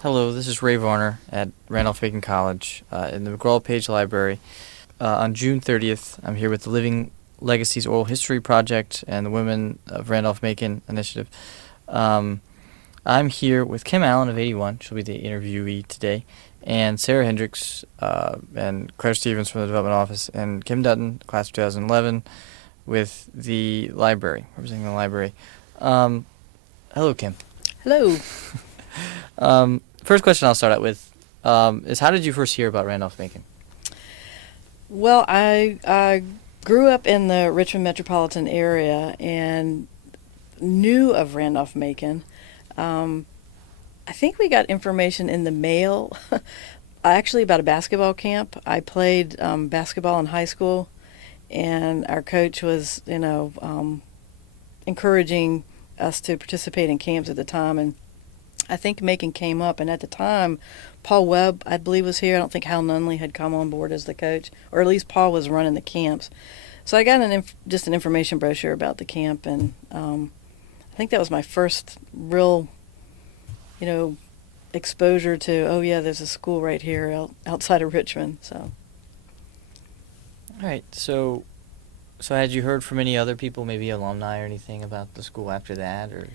Hello, this is Ray Varner at Randolph-Macon College in the McGraw-Page Library. On June 30th, I'm here with the Living Legacies Oral History Project and the Women of Randolph-Macon Initiative. I'm here with Kim Allan of 81, she'll be the interviewee today, and Sarah Hendricks and Claire Stevens from the Development Office, and Kim Dutton, class of 2011, with the library, representing the library. Hello, Kim. Hello. First question I'll start out with is how did you first hear about Randolph-Macon? Well, I grew up in the Richmond metropolitan area and knew of Randolph-Macon. I think we got information in the mail, actually about a basketball camp. I played basketball in high school, and our coach was, encouraging us to participate in camps at the time, and I think Macon came up, and at the time, Paul Webb, I believe, was here. I don't think Hal Nunley had come on board as the coach, or at least Paul was running the camps. So I got just an information brochure about the camp, and I think that was my first real, exposure to, oh yeah, there's a school right here outside of Richmond. So. All right, so had you heard from any other people, maybe alumni or anything, about the school after that, or?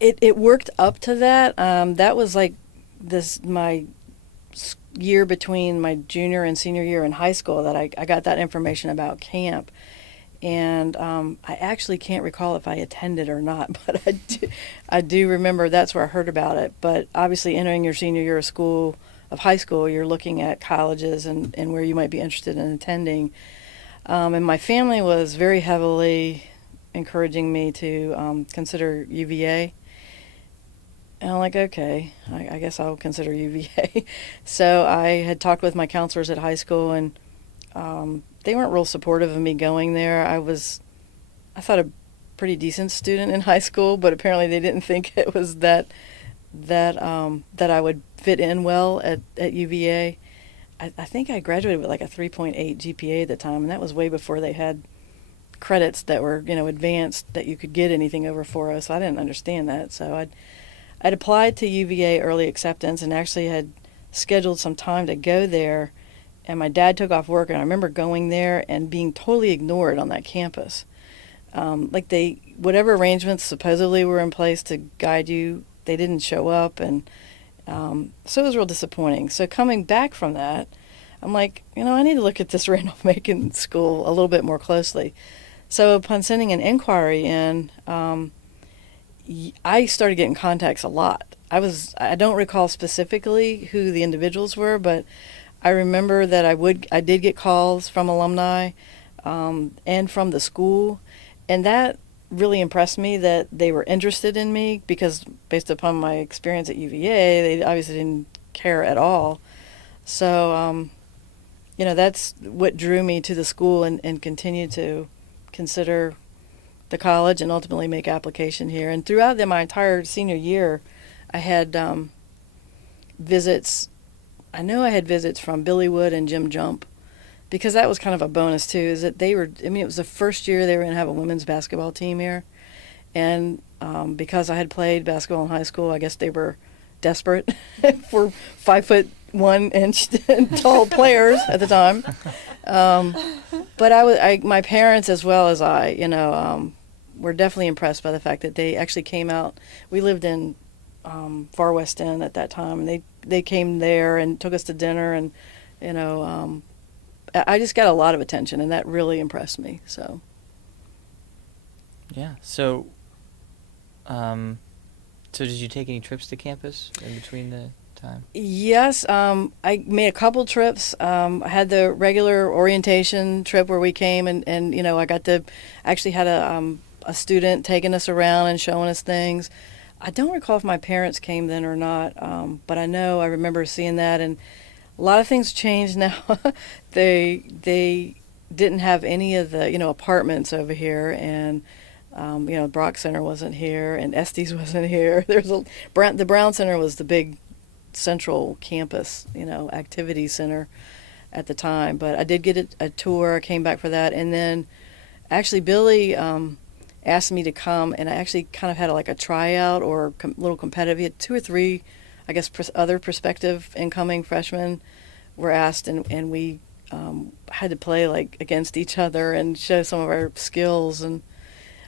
It worked up to that. That was like my year between my junior and senior year in high school that I got that information about camp. And I actually can't recall if I attended or not, but I do remember that's where I heard about it. But obviously entering your senior year of high school, you're looking at colleges and where you might be interested in attending. And my family was very heavily encouraging me to consider UVA. And I'm like, okay, I guess I'll consider UVA. So I had talked with my counselors at high school, and they weren't real supportive of me going there. I thought, a pretty decent student in high school, but apparently they didn't think it was that I would fit in well at UVA. I think I graduated with like a 3.8 GPA at the time, and that was way before they had credits that were, advanced that you could get anything over 4.0, so I didn't understand that. So I'd applied to UVA early acceptance and actually had scheduled some time to go there, and my dad took off work, and I remember going there and being totally ignored on that campus. Whatever arrangements supposedly were in place to guide you, they didn't show up, and so it was real disappointing. So coming back from that, I'm like, I need to look at this Randolph-Macon school a little bit more closely. So upon sending an inquiry in, I started getting contacts a lot. I don't recall specifically who the individuals were, but I remember that I did get calls from alumni and from the school, and that really impressed me that they were interested in me, because based upon my experience at UVA, they obviously didn't care at all. So, that's what drew me to the school and continued to consider the college and ultimately make application here. And throughout my entire senior year, I had visits. I know I had visits from Billy Wood and Jim Jump, because that was kind of a bonus too, is that it was the first year they were going to have a women's basketball team here. And because I had played basketball in high school, I guess they were desperate for 5'1" tall players at the time. But my parents, as well as I, were definitely impressed by the fact that they actually came out. We lived in Far West End at that time, and they came there and took us to dinner, and I just got a lot of attention, and that really impressed me. So. Yeah. So did you take any trips to campus in between the time? Yes, I made a couple trips. I had the regular orientation trip where we came, and I got to actually had a student taking us around and showing us things. I don't recall if my parents came then or not, but I remember seeing that, and a lot of things changed now. They didn't have any of the apartments over here, and Brock Center wasn't here, and Estes wasn't here. The Brown Center was the big central campus, activity center at the time. But I did get a tour. I came back for that, and then actually Billy and asked me to come, and I actually kind of had like a tryout or little competitive. He had 2 or 3, I guess, other prospective incoming freshmen were asked, and we had to play like against each other and show some of our skills. And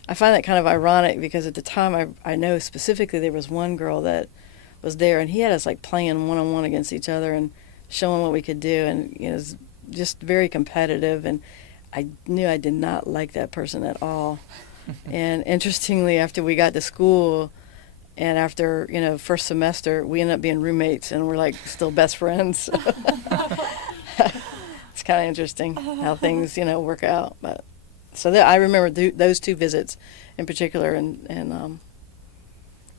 I find that kind of ironic because at the time I know specifically there was one girl that was there, and he had us like playing one-on-one against each other and showing what we could do, and it was just very competitive, and I knew I did not like that person at all. And interestingly, after we got to school and after, first semester, we ended up being roommates, and we're like still best friends. It's kind of interesting how things, work out. But so I remember those 2 visits in particular, and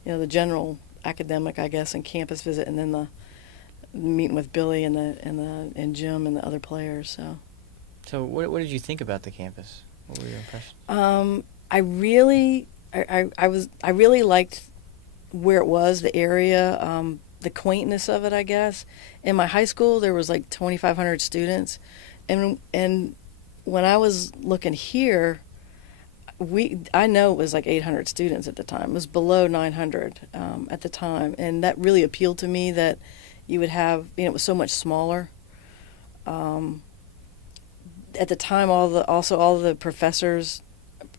the general academic, I guess, and campus visit, and then the meeting with Billy and Jim and the other players. So what did you think about the campus? What were your impressions? I really liked where it was, the area, the quaintness of it, I guess. In my high school, there was like 2,500 students, and when I was looking here, I know it was like 800 students at the time. It was below 900 at the time, and that really appealed to me that you would have, it was so much smaller. At the time, all the professors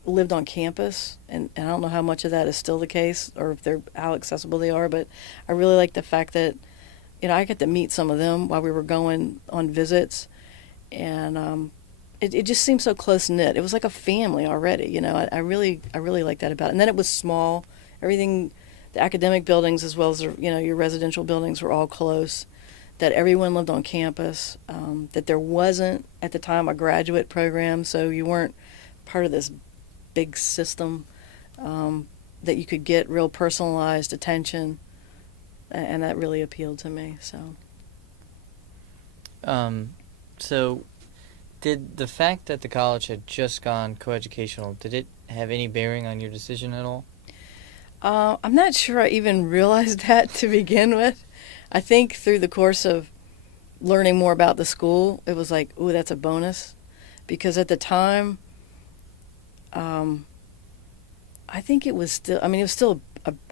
lived on campus, and I don't know how much of that is still the case or if how accessible they are, but I really like the fact that, I got to meet some of them while we were going on visits, and it just seemed so close-knit. It was like a family already, I really like that about it. And then it was small. Everything, the academic buildings as well as, your residential buildings were all close, that everyone lived on campus, that there wasn't, at the time, a graduate program, so you weren't part of this big system, that you could get real personalized attention, and that really appealed to me. So did the fact that the college had just gone coeducational, did it have any bearing on your decision at all? I'm not sure I even realized that to begin with. I think through the course of learning more about the school, it was like, ooh, that's a bonus. Because at the time, I think it was still, it was still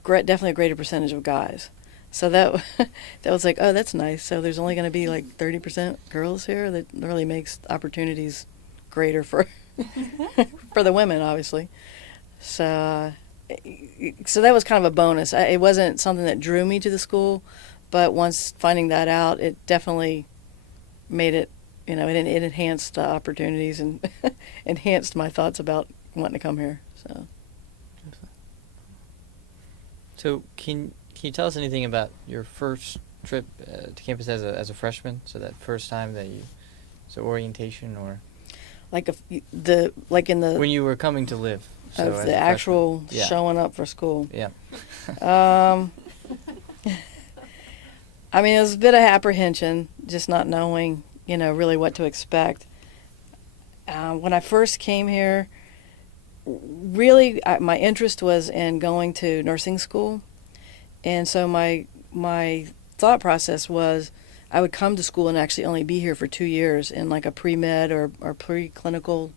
definitely a greater percentage of guys. So that was like, oh, that's nice. So there's only going to be like 30% girls here. That really makes opportunities greater for for the women, obviously. So that was kind of a bonus. It wasn't something that drew me to the school, but once finding that out, it definitely made it, it enhanced the opportunities and enhanced my thoughts about wanting to come here. So can you tell us anything about your first trip to campus as a freshman? So that first time that so orientation or like in the when you were coming to live. So of the actual showing up for school. Yeah. It was a bit of apprehension, just not knowing, really what to expect. When I first came here, really, my interest was in going to nursing school. And so my thought process was I would come to school and actually only be here for 2 years in like a pre-med or pre-clinical,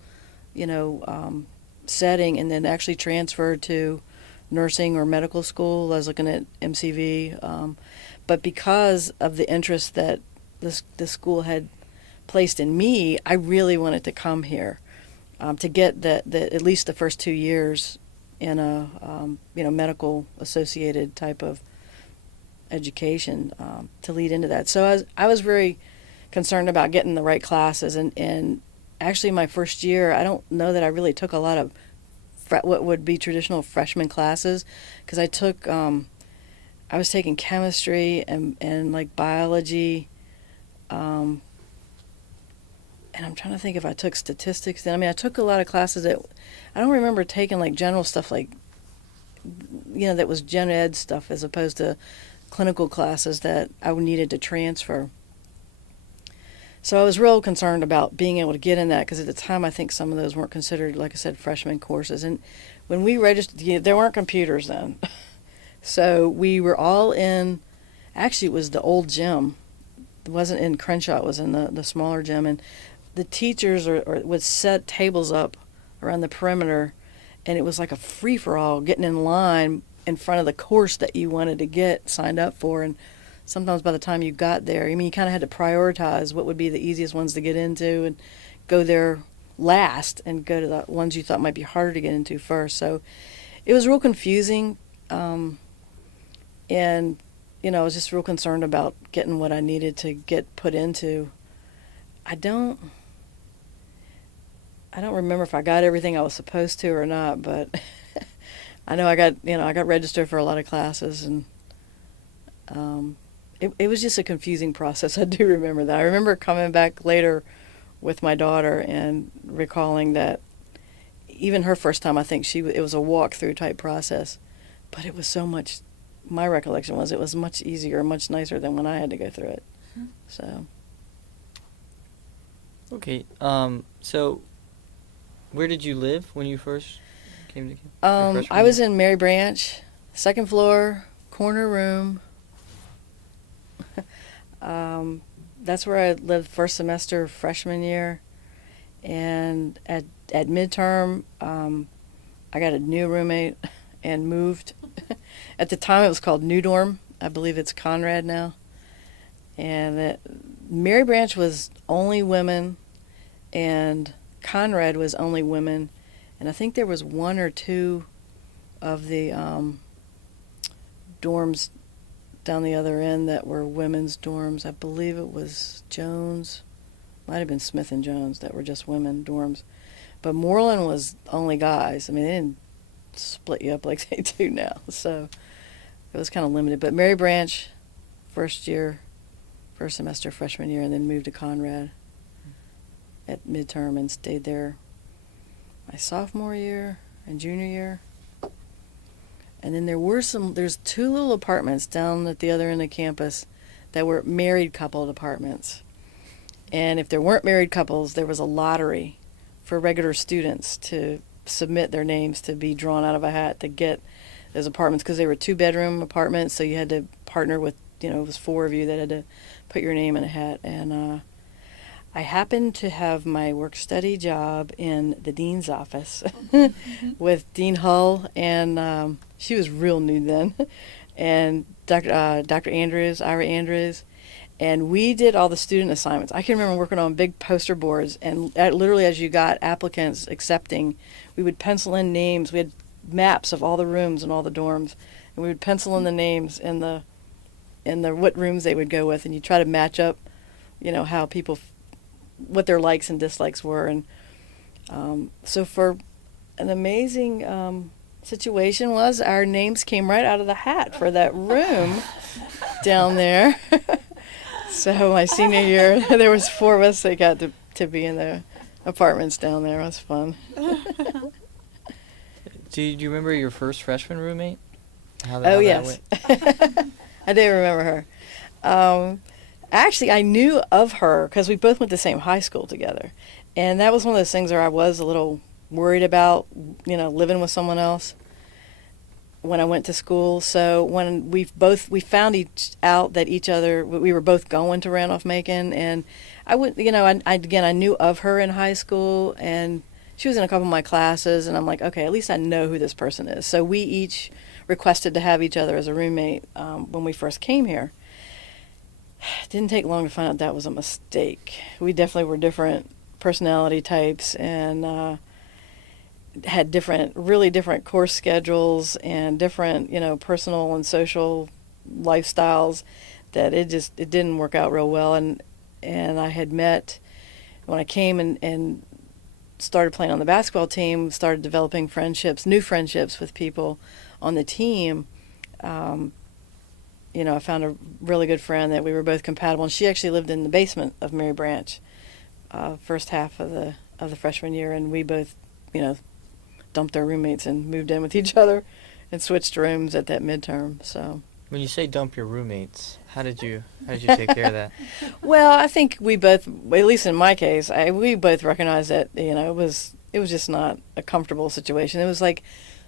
setting, and then actually transfer to nursing or medical school. I was looking at MCV. But because of the interest that this school had placed in me, I really wanted to come here to get at least the first 2 years in a medical associated type of education to lead into that. So I was very concerned about getting the right classes, and actually my first year, I don't know that I really took a lot of what would be traditional freshman classes, because I took I was taking chemistry and like biology, and I'm trying to think if I took statistics then. I took a lot of classes that I don't remember taking, like general stuff, like that was gen ed stuff, as opposed to clinical classes that I needed to transfer. So I was real concerned about being able to get in that, because at the time I think some of those weren't considered, like I said, freshman courses. And when we registered, there weren't computers then. So we were all in, actually it was the old gym. It wasn't in Crenshaw, it was in the smaller gym. And the teachers would set tables up around the perimeter, and it was like a free-for-all getting in line in front of the course that you wanted to get signed up for. And sometimes by the time you got there, I mean, you kind of had to prioritize what would be the easiest ones to get into and go there last and go to the ones you thought might be harder to get into first. So it was real confusing. And, you know, I was just real concerned about getting what I needed to get put into. I don't remember if I got everything I was supposed to or not, but I know I got registered for a lot of classes, and it was just a confusing process. I do remember that. I remember coming back later with my daughter and recalling that even her first time, I think it was a walk-through type process, but it was so much. My recollection was it was much easier, much nicer than when I had to go through it. Mm-hmm. So. Okay. So, where did you live when you first came to campus? I was in Mary Branch, second floor, corner room. That's where I lived first semester freshman year, and at midterm, I got a new roommate and moved. At the time, it was called New Dorm. I believe it's Conrad now. And Mary Branch was only women, and Conrad was only women, and I think there was one or two of the dorms down the other end that were women's dorms. I believe it was Jones, might have been Smith and Jones, that were just women dorms. But Moreland was only guys. I mean, they didn't split you up like they do now, so it was kind of limited. But Mary Branch, first semester freshman year, and then moved to Conrad at midterm and stayed there my sophomore year and junior year. And then there's two little apartments down at the other end of campus that were married coupled apartments. And if there weren't married couples, there was a lottery for regular students to submit their names to be drawn out of a hat to get those apartments, because they were 2-bedroom apartments, so you had to partner with, it was 4 of you that had to put your name in a hat. And I happened to have my work-study job in the dean's office with Dean Hull, and she was real new then, and Dr. Andrews, Ira Andrews, and we did all the student assignments. I can remember working on big poster boards, and literally as you got applicants accepting, we would pencil in names. We had maps of all the rooms and all the dorms, and we would pencil in the names in the what rooms they would go with, and you try to match up, how people, what their likes and dislikes were. And so for an amazing situation was our names came right out of the hat for that room down there. So my senior year, there was 4 of us that got to be in the apartments down there. It was fun. Do you remember your first freshman roommate? Yes. I do remember her. Actually, I knew of her because we both went to the same high school together. And that was one of those things where I was a little worried about, living with someone else when I went to school. So when we found out that we were both going to Randolph-Macon, and I would, I knew of her in high school, and she was in a couple of my classes, and I'm like, okay, at least I know who this person is. So we each requested to have each other as a roommate when we first came here. It didn't take long to find out that was a mistake. We definitely were different personality types, and had really different course schedules and different, personal and social lifestyles, that it didn't work out real well. And I had met, when I came and started playing on the basketball team, started developing new friendships with people on the team. I found a really good friend that we were both compatible, and she actually lived in the basement of Mary Branch first half of the freshman year, and we both, dumped our roommates and moved in with each other and switched rooms at that midterm. So when you say dump your roommates, how did you take care of that? Well, I think we both, at least in my case, we both recognized that it was just not a comfortable situation. It was like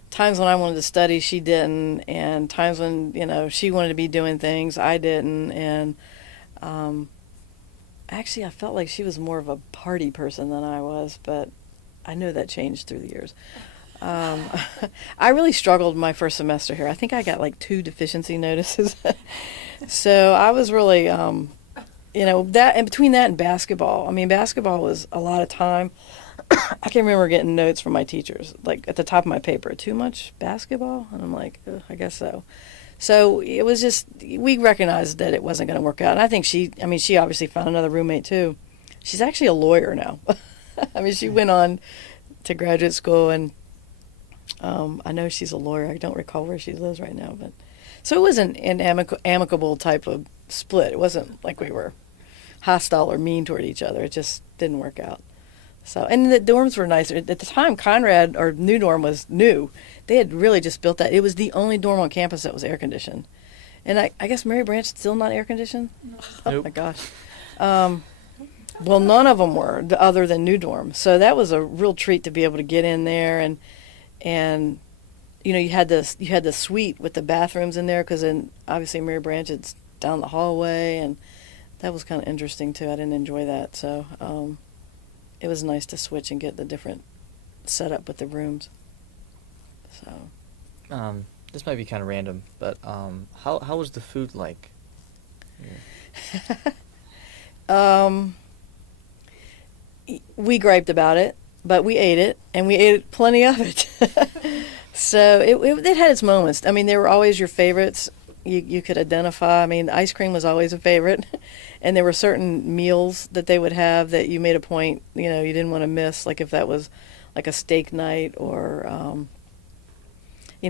times when I wanted to study, she didn't, and times when she wanted to be doing things, I didn't. And actually, I felt like she was more of a party person than I was, but I know that changed through the years. Um, I really struggled my first semester here. I think I got like 2 deficiency notices. So I was really, that, and between that and basketball, I mean, basketball was a lot of time. I can remember getting notes from my teachers, like at the top of my paper, too much basketball? And I'm like, "Ugh, I guess so." So it was just, we recognized that it wasn't going to work out. And I think she obviously found another roommate too. She's actually a lawyer now. I mean, she went on to graduate school, and I know she's a lawyer. I don't recall where she lives right now, but so it was an amicable type of split. It wasn't like we were hostile or mean toward each other. It just didn't work out. So, and the dorms were nicer. At the time, Conrad, or New Dorm, was new. They had really just built that. It was the only dorm on campus that was air conditioned. And I guess Mary Branch still not air conditioned? Oh Nope. my gosh. Well, none of them were, other than New Dorm. So that was a real treat to be able to get in there, and you had the suite with the bathrooms in there, because then obviously Mary Branch, it's down the hallway, and that was kind of interesting too. I didn't enjoy that, so it was nice to switch and get the different setup with the rooms. So This might be kind of random, but how was the food like? Yeah. We griped about it, but we ate it, and we ate plenty of it. So it had its moments. I mean, they were always your favorites. You could identify. I mean, ice cream was always a favorite, and there were certain meals that they would have that you made a point, you didn't want to miss, like if that was like a steak night, or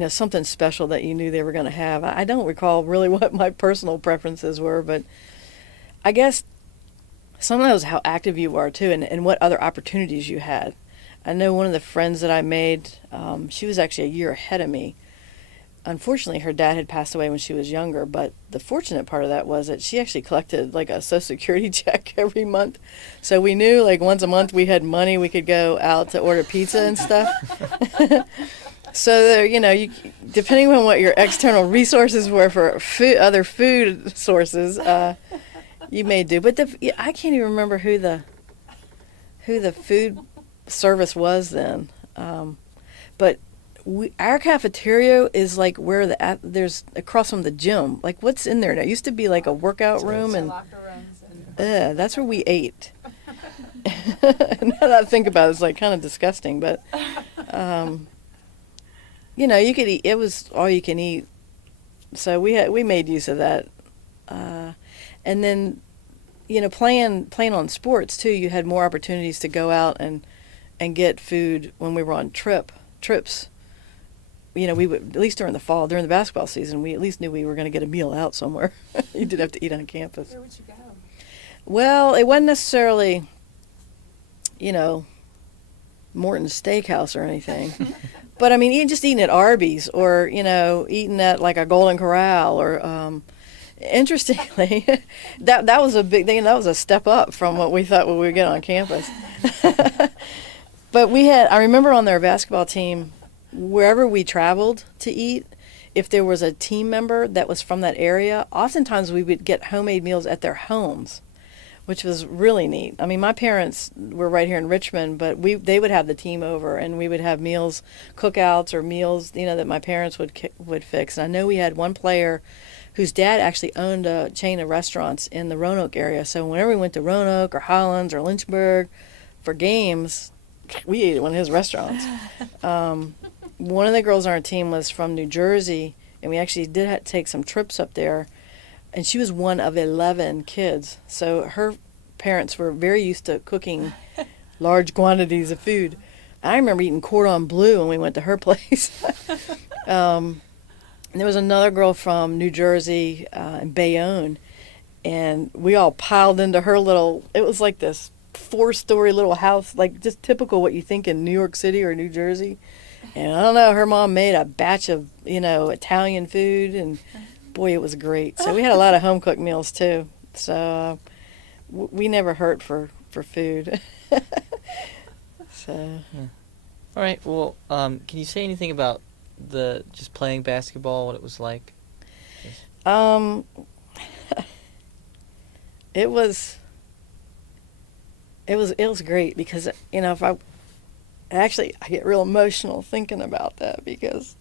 something special that you knew they were going to have. I don't recall really what my personal preferences were, but I guess some of that was how active you are too, and what other opportunities you had. I know one of the friends that I made, she was actually a year ahead of me. Unfortunately, her dad had passed away when she was younger, but the fortunate part of that was that she actually collected like a Social Security check every month. So we knew like once a month we had money, we could go out to order pizza and stuff. So there, you, depending on what your external resources were for other food sources, you may do. But I can't even remember who the food service was then. But our cafeteria is like where there's across from the gym. Like, what's in there now? It used to be like a workout room, and locker rooms and that's where we ate. Now that I think about it, it's like kind of disgusting, but you could eat. It was all you can eat, so we made use of that. And then, playing on sports too, you had more opportunities to go out and get food when we were on trips. We would, at least during the fall, during the basketball season, we at least knew we were going to get a meal out somewhere. You didn't have to eat on campus. where would you go? Well, it wasn't necessarily, Morton's Steakhouse or anything. But I mean, eating at Arby's, or, eating at like a Golden Corral, or, interestingly, that was a big thing. That was a step up from what we thought we would get on campus. But I remember on their basketball team, wherever we traveled to eat, if there was a team member that was from that area, oftentimes we would get homemade meals at their homes, which was really neat. I mean, my parents were right here in Richmond, but they would have the team over, and we would have meals, cookouts, or meals, that my parents would fix. And I know we had one player whose dad actually owned a chain of restaurants in the Roanoke area. So whenever we went to Roanoke or Highlands or Lynchburg for games, we ate at one of his restaurants. One of the girls on our team was from New Jersey, and we actually did have to take some trips up there. And she was one of 11 kids. So her parents were very used to cooking large quantities of food. I remember eating cordon bleu when we went to her place. And there was another girl from New Jersey, in Bayonne, and we all piled into her it was like this 4-story little house, like just typical what you think in New York City or New Jersey. And I don't know, her mom made a batch of, Italian food, and boy, it was great. So we had a lot of home-cooked meals, too. So we never hurt for food. So. Yeah. All right. Well, can you say anything about just playing basketball, what it was like? It was great because, Actually, I get real emotional thinking about that because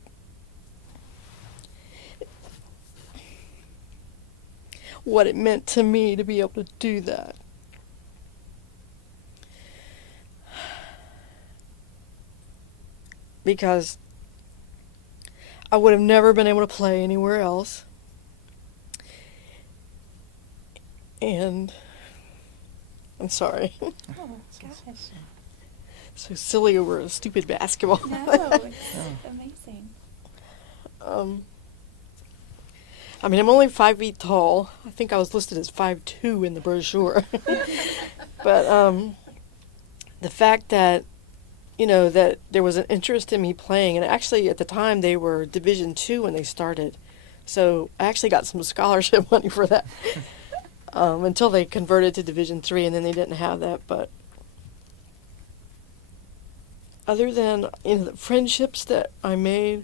what it meant to me to be able to do that. Because I would have never been able to play anywhere else. And I'm sorry. Oh, gosh. So silly over a stupid basketball. No, it's amazing. I mean, I'm only 5 feet tall. I think I was listed as 5'2" in the brochure. But the fact that, that there was an interest in me playing, and actually at the time they were Division II when they started. So I actually got some scholarship money for that until they converted to Division III, and then they didn't have that. But other than the friendships that I made,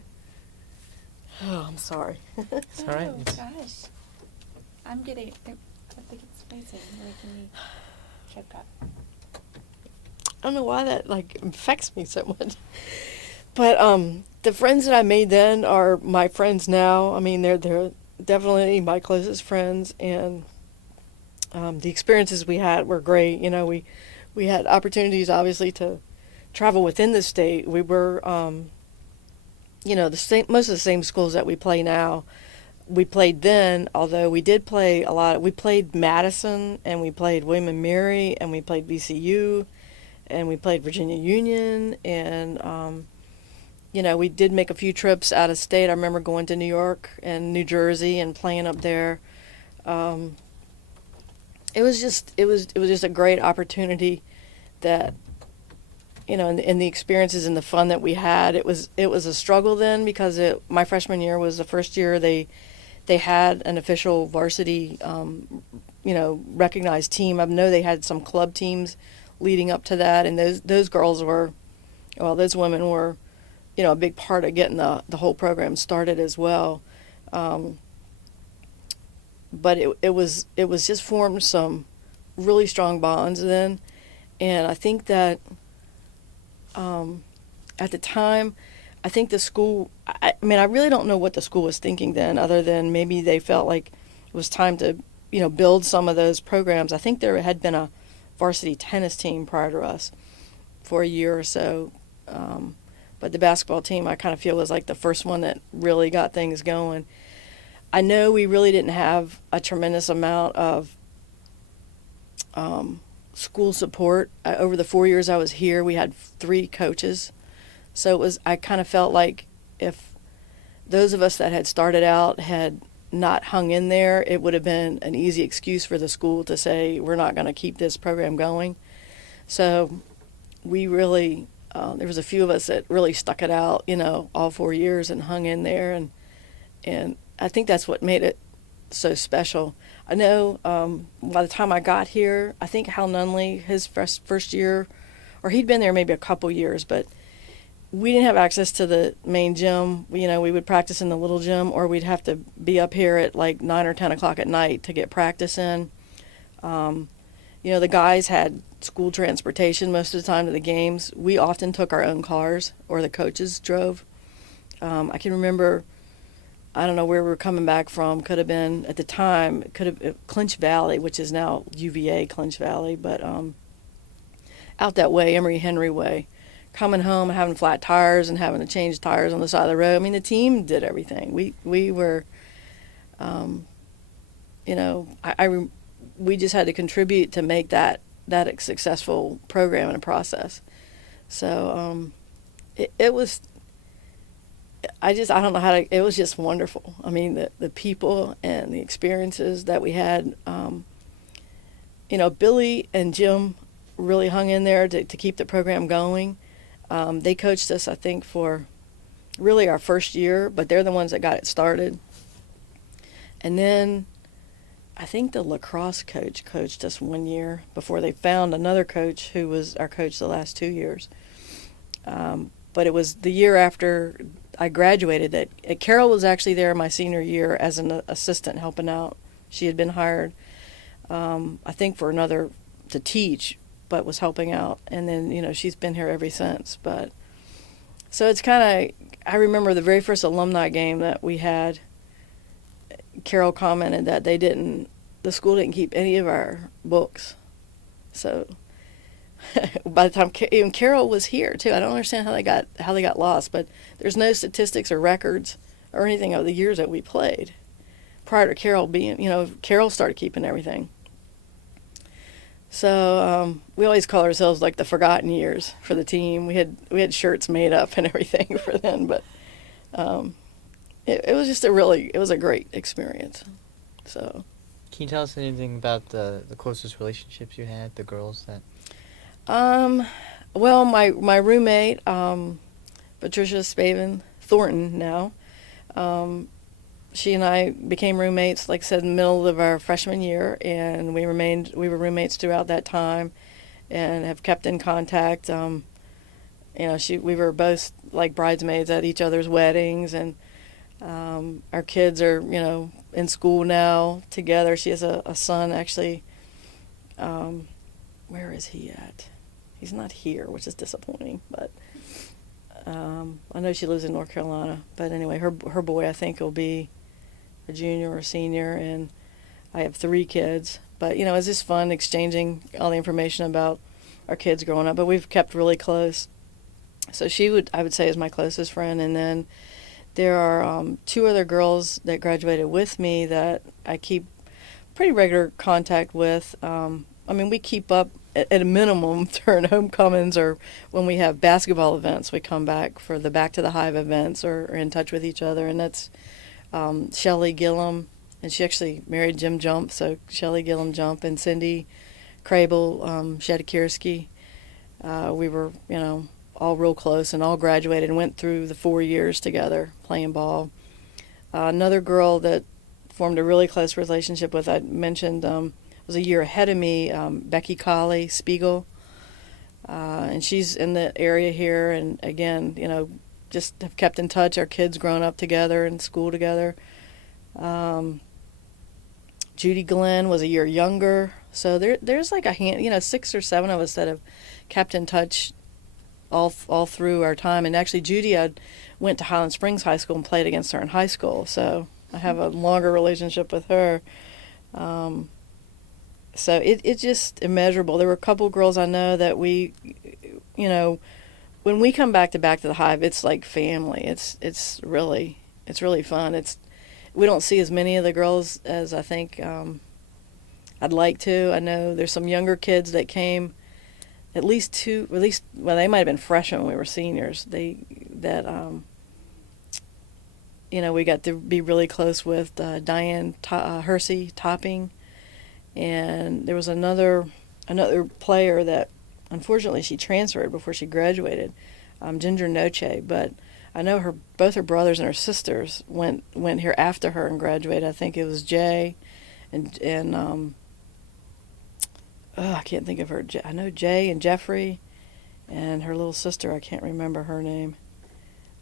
oh, I'm sorry. It's all right. Oh, gosh. I think it's amazing. Making me choke up. I don't know why that affects me so much. But the friends that I made then are my friends now. I mean, they're definitely my closest friends, and the experiences we had were great. We had opportunities, obviously, to travel within the state. We were, the same, most of the same schools that we play now. We played then, although we did play a lot. We played Madison, and we played William and Mary, and we played VCU, and we played Virginia Union, and we did make a few trips out of state. I remember going to New York and New Jersey and playing up there. It was just a great opportunity that, and the experiences and the fun that we had. It was a struggle then because my freshman year was the first year they had an official varsity, recognized team. I know they had some club teams leading up to that, and those women were, a big part of getting the whole program started as well. But it was just formed some really strong bonds then, and I think that at the time, I think the school, I really don't know what the school was thinking then, other than maybe they felt like it was time to, build some of those programs. I think there had been a varsity tennis team prior to us for a year or so. But the basketball team, I kind of feel, was like the first one that really got things going. I know we really didn't have a tremendous amount of school support. Over the 4 years I was here, we had 3 coaches. So I kind of felt like if those of us that had started out had not hung in there, it would have been an easy excuse for the school to say, we're not going to keep this program going. So we really, there was a few of us that really stuck it out, all 4 years and hung in there. And I think that's what made it so special. I know by the time I got here, I think Hal Nunley, his first year, or he'd been there maybe a couple years, but we didn't have access to the main gym. We would practice in the little gym, or we'd have to be up here at like 9 or 10 o'clock at night to get practice in. The guys had school transportation most of the time to the games. We often took our own cars, or the coaches drove. I can remember, I don't know where we were coming back from. Could have been, at the time, Clinch Valley, which is now UVA Clinch Valley, but out that way, Emory Henry way. Coming home and having flat tires and having to change tires on the side of the road. I mean, the team did everything. We were, we just had to contribute to make that a successful program and a process. So it was, I don't know how to, it was just wonderful. I mean, the people and the experiences that we had. Billy and Jim really hung in there to keep the program going. They coached us, I think, for really our first year, but they're the ones that got it started. And then I think the lacrosse coach coached us 1 year before they found another coach who was our coach the last 2 years. But it was the year after I graduated that Carol was actually there my senior year as an assistant helping out. She had been hired, I think, to teach but was helping out. And then, she's been here ever since. But so it's kind of, I remember the very first alumni game that we had, Carol commented that the school didn't keep any of our books. So by the time even Carol was here too, I don't understand how they got lost, but there's no statistics or records or anything of the years that we played prior to Carol being, Carol started keeping everything. So we always call ourselves like the forgotten years for the team. We had shirts made up and everything for them, but it was just it was a great experience. So. Can you tell us anything about the closest relationships you had, the girls that? Well, my roommate, Patricia Spaven Thornton now, she and I became roommates, like I said, in the middle of our freshman year, and we were roommates throughout that time and have kept in contact. We were both like bridesmaids at each other's weddings, and our kids are, in school now together. She has a son, actually. Where is he at? He's not here, which is disappointing, but I know she lives in North Carolina. But anyway, her boy, I think, will be a junior or a senior, and I have 3 kids. But, it's just fun exchanging all the information about our kids growing up. But we've kept really close. So I would say, is my closest friend. And then there are 2 other girls that graduated with me that I keep pretty regular contact with. We keep up at a minimum during homecomings or when we have basketball events. We come back for the Back to the Hive events or are in touch with each other. And that's Shelley Gillum, and she actually married Jim Jump, so Shelley Gillum Jump, and Cindy Crable Shadikirski. We were, all real close and all graduated and went through the 4 years together playing ball. Another girl that formed a really close relationship with, I mentioned, was a year ahead of me, Becky Colley Spiegel. And she's in the area here, and again, just have kept in touch. Our kids grown up together in school together. Judy Glenn was a year younger. So there's like a 6 or 7 of us that have kept in touch all through our time. And actually, Judy, I went to Highland Springs High School and played against her in high school. So I have a longer relationship with her. So it's just immeasurable. There were a couple girls I know that we, when we come back to the Hive, it's like family. It's really fun. We don't see as many of the girls as I think I'd like to. I know there's some younger kids that came, well, they might have been freshmen when we were seniors. We got to be really close with Diane Hersey Topping. And there was another player that, unfortunately, she transferred before she graduated, Ginger Noche. But I know both her brothers and her sisters went here after her and graduated. I think it was Jay, and I can't think of her. I know Jay and Jeffrey, and her little sister. I can't remember her name.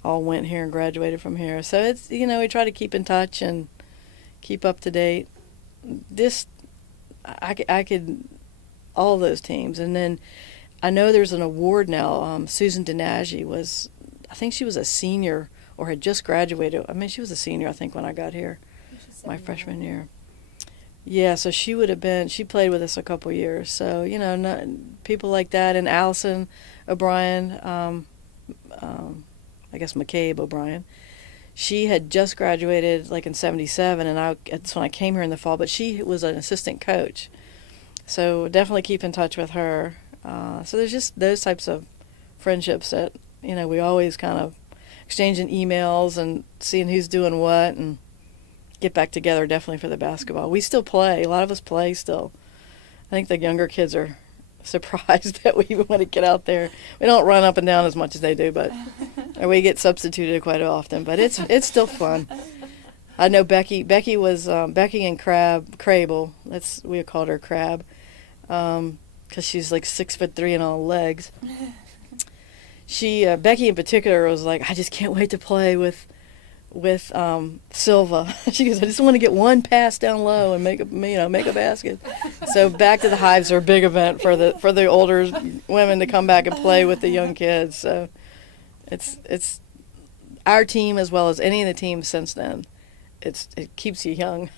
All went here and graduated from here. So it's we try to keep in touch and keep up to date. I could, all those teams. And then I know there's an award now. Susan Dinaggi I think she was a senior or had just graduated. She was a senior, I think, when I got here, my freshman year. Yeah, so she played with us a couple years. So, people like that. And Allison O'Brien, I guess McCabe O'Brien, she had just graduated like in 77, and that's when I came here in the fall, but she was an assistant coach. So definitely keep in touch with her. So there's just those types of friendships that, we always kind of exchanging emails and seeing who's doing what and get back together definitely for the basketball. We still play. A lot of us play still. I think the younger kids are surprised that we even want to get out there. We don't run up and down as much as they do, but we get substituted quite often. But it's still fun. I know Becky was Becky and Crable. We called her Crab, because she's like 6'3" and all legs. Becky in particular was like, I just can't wait to play with with Silva. She goes, I just want to get one pass down low and make a basket. So back to the hives are a big event for the older women to come back and play with the young kids. So it's our team as well as any of the teams since then. It keeps you young.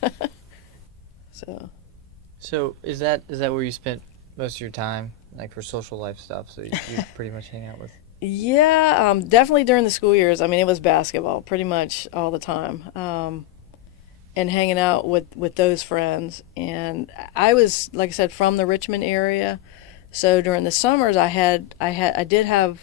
So is that where you spent most of your time, like for social life stuff? So you pretty much hang out with. Yeah, definitely during the school years. I mean, it was basketball pretty much all the time, and hanging out with those friends. And I was, like I said, from the Richmond area, so during the summers I did have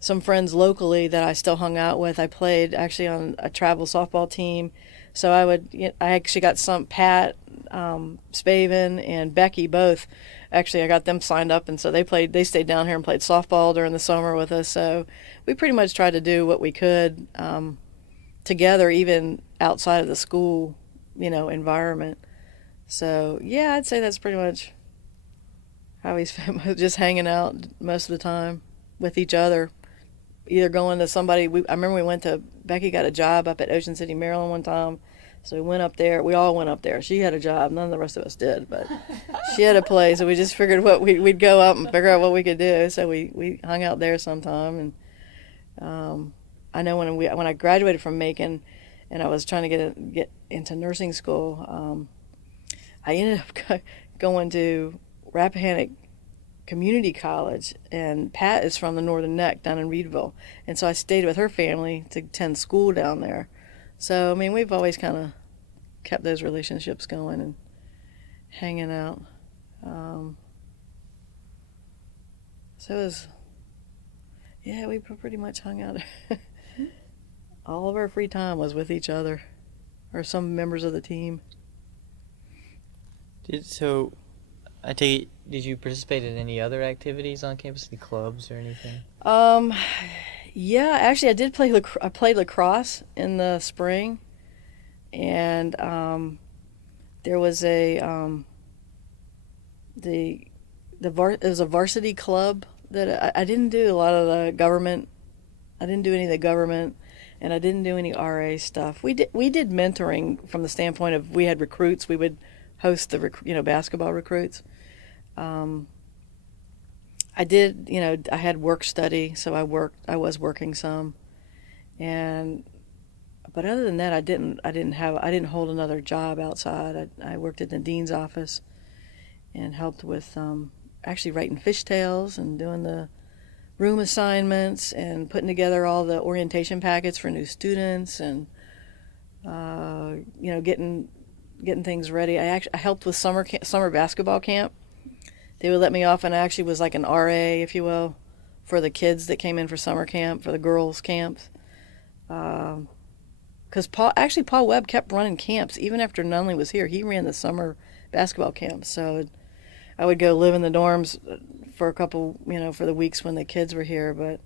some friends locally that I still hung out with. I played actually on a travel softball team, so I actually got Pat Spaven and Becky both. Actually, I got them signed up, and so they stayed down here and played softball during the summer with us. So we pretty much tried to do what we could together, even outside of the school, environment. So yeah, I'd say that's pretty much how we spent, just hanging out most of the time with each other. Either going to somebody, I remember Becky got a job up at Ocean City, Maryland one time. So we went up there. We all went up there. She had a job. None of the rest of us did, but she had a place. So we just figured we'd go up and figure out what we could do. So we hung out there sometime. And I know when I graduated from Macon, and I was trying to get into nursing school, I ended up going to Rappahannock Community College, and Pat is from the Northern Neck down in Reedville, and so I stayed with her family to attend school down there. So I mean, we've always kind of kept those relationships going and hanging out. So it was, yeah, we pretty much hung out. All of our free time was with each other, or some members of the team. So, I take it, did you participate in any other activities on campus, any clubs or anything? Yeah, actually, I did play. I played lacrosse in the spring, and there was it was a varsity club that I didn't do a lot of the government. I didn't do any of the government, and I didn't do any RA stuff. We did mentoring from the standpoint of we had recruits. We would host the basketball recruits. I did, I had work study, so I was working some, but other than that, I didn't hold another job outside. I worked in the dean's office and helped with actually writing fishtails and doing the room assignments and putting together all the orientation packets for new students and getting things ready. I helped with summer basketball camp. They would let me off, and I actually was like an RA, if you will, for the kids that came in for summer camp, for the girls' camps. Because Paul Webb kept running camps even after Nunley was here. He ran the summer basketball camps, so I would go live in the dorms for a couple, for the weeks when the kids were here. But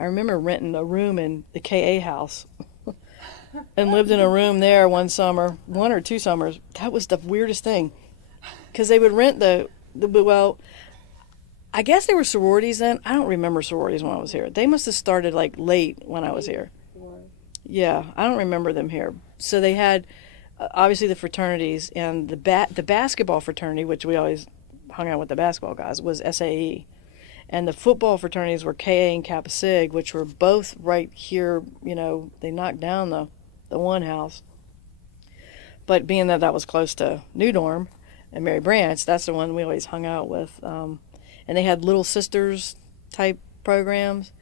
I remember renting a room in the KA house and lived in a room there one or two summers. That was the weirdest thing, because they would rent well, I guess there were sororities then. I don't remember sororities when I was here. They must have started like late when I was here. Yeah, I don't remember them here. So they had obviously the fraternities, and the basketball fraternity, which we always hung out with the basketball guys, was SAE. And the football fraternities were KA and Kappa Sig, which were both right here. They knocked down the one house. But being that was close to New Dorm and Mary Branch, that's the one we always hung out with. And they had Little Sisters type programs,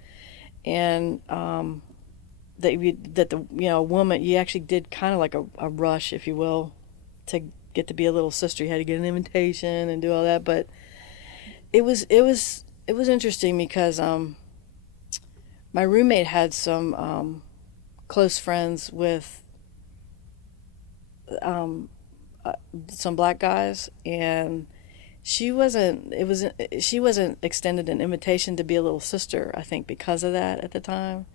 and woman, you actually did kind of like a rush, if you will, to get to be a little sister. You had to get an invitation and do all that. But it was interesting because my roommate had some close friends with some black guys, and she wasn't extended an invitation to be a little sister, I think, because of that at the time.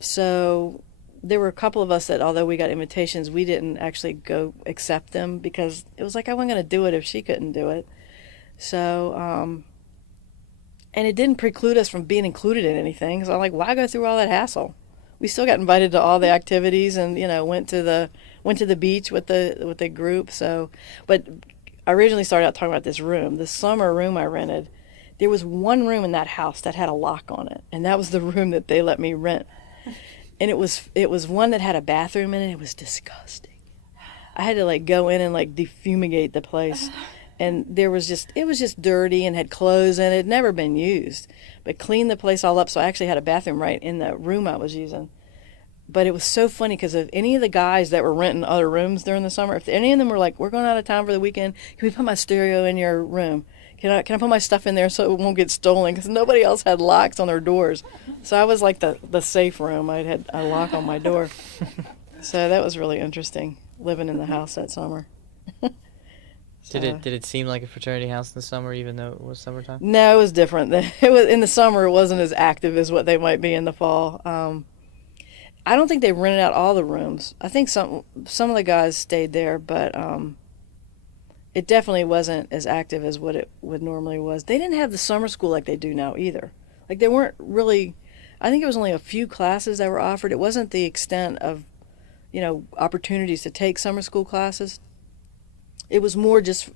So there were a couple of us that, although we got invitations, we didn't actually go accept them, because it was like I wasn't going to do it if she couldn't do it. So and it didn't preclude us from being included in anything, so I'm like, why go through all that hassle? we still got invited to all the activities, and went to the beach with the group. So, but I originally started out talking about this room, the summer room I rented. There was one room in that house that had a lock on it, and that was the room that they let me rent. And it was one that had a bathroom in it. It was disgusting. I had to go in and defumigate the place. And it was just dirty and had clothes in it. It had never been used. But cleaned the place all up, so I actually had a bathroom right in the room I was using. But it was so funny because if any of the guys that were renting other rooms during the summer, if any of them were like, we're going out of town for the weekend, can we put my stereo in your room? Can I put my stuff in there so it won't get stolen? Because nobody else had locks on their doors. So I was like the safe room. I had a lock on my door. So that was really interesting, living in the house that summer. Did it seem like a fraternity house in the summer, even though it was summertime? No, it was different. It was in the summer. It wasn't as active as what they might be in the fall. I don't think they rented out all the rooms. I think some of the guys stayed there, but it definitely wasn't as active as what it would normally was. They didn't have the summer school like they do now either. They weren't really. I think it was only a few classes that were offered. It wasn't the extent of, opportunities to take summer school classes. It was more just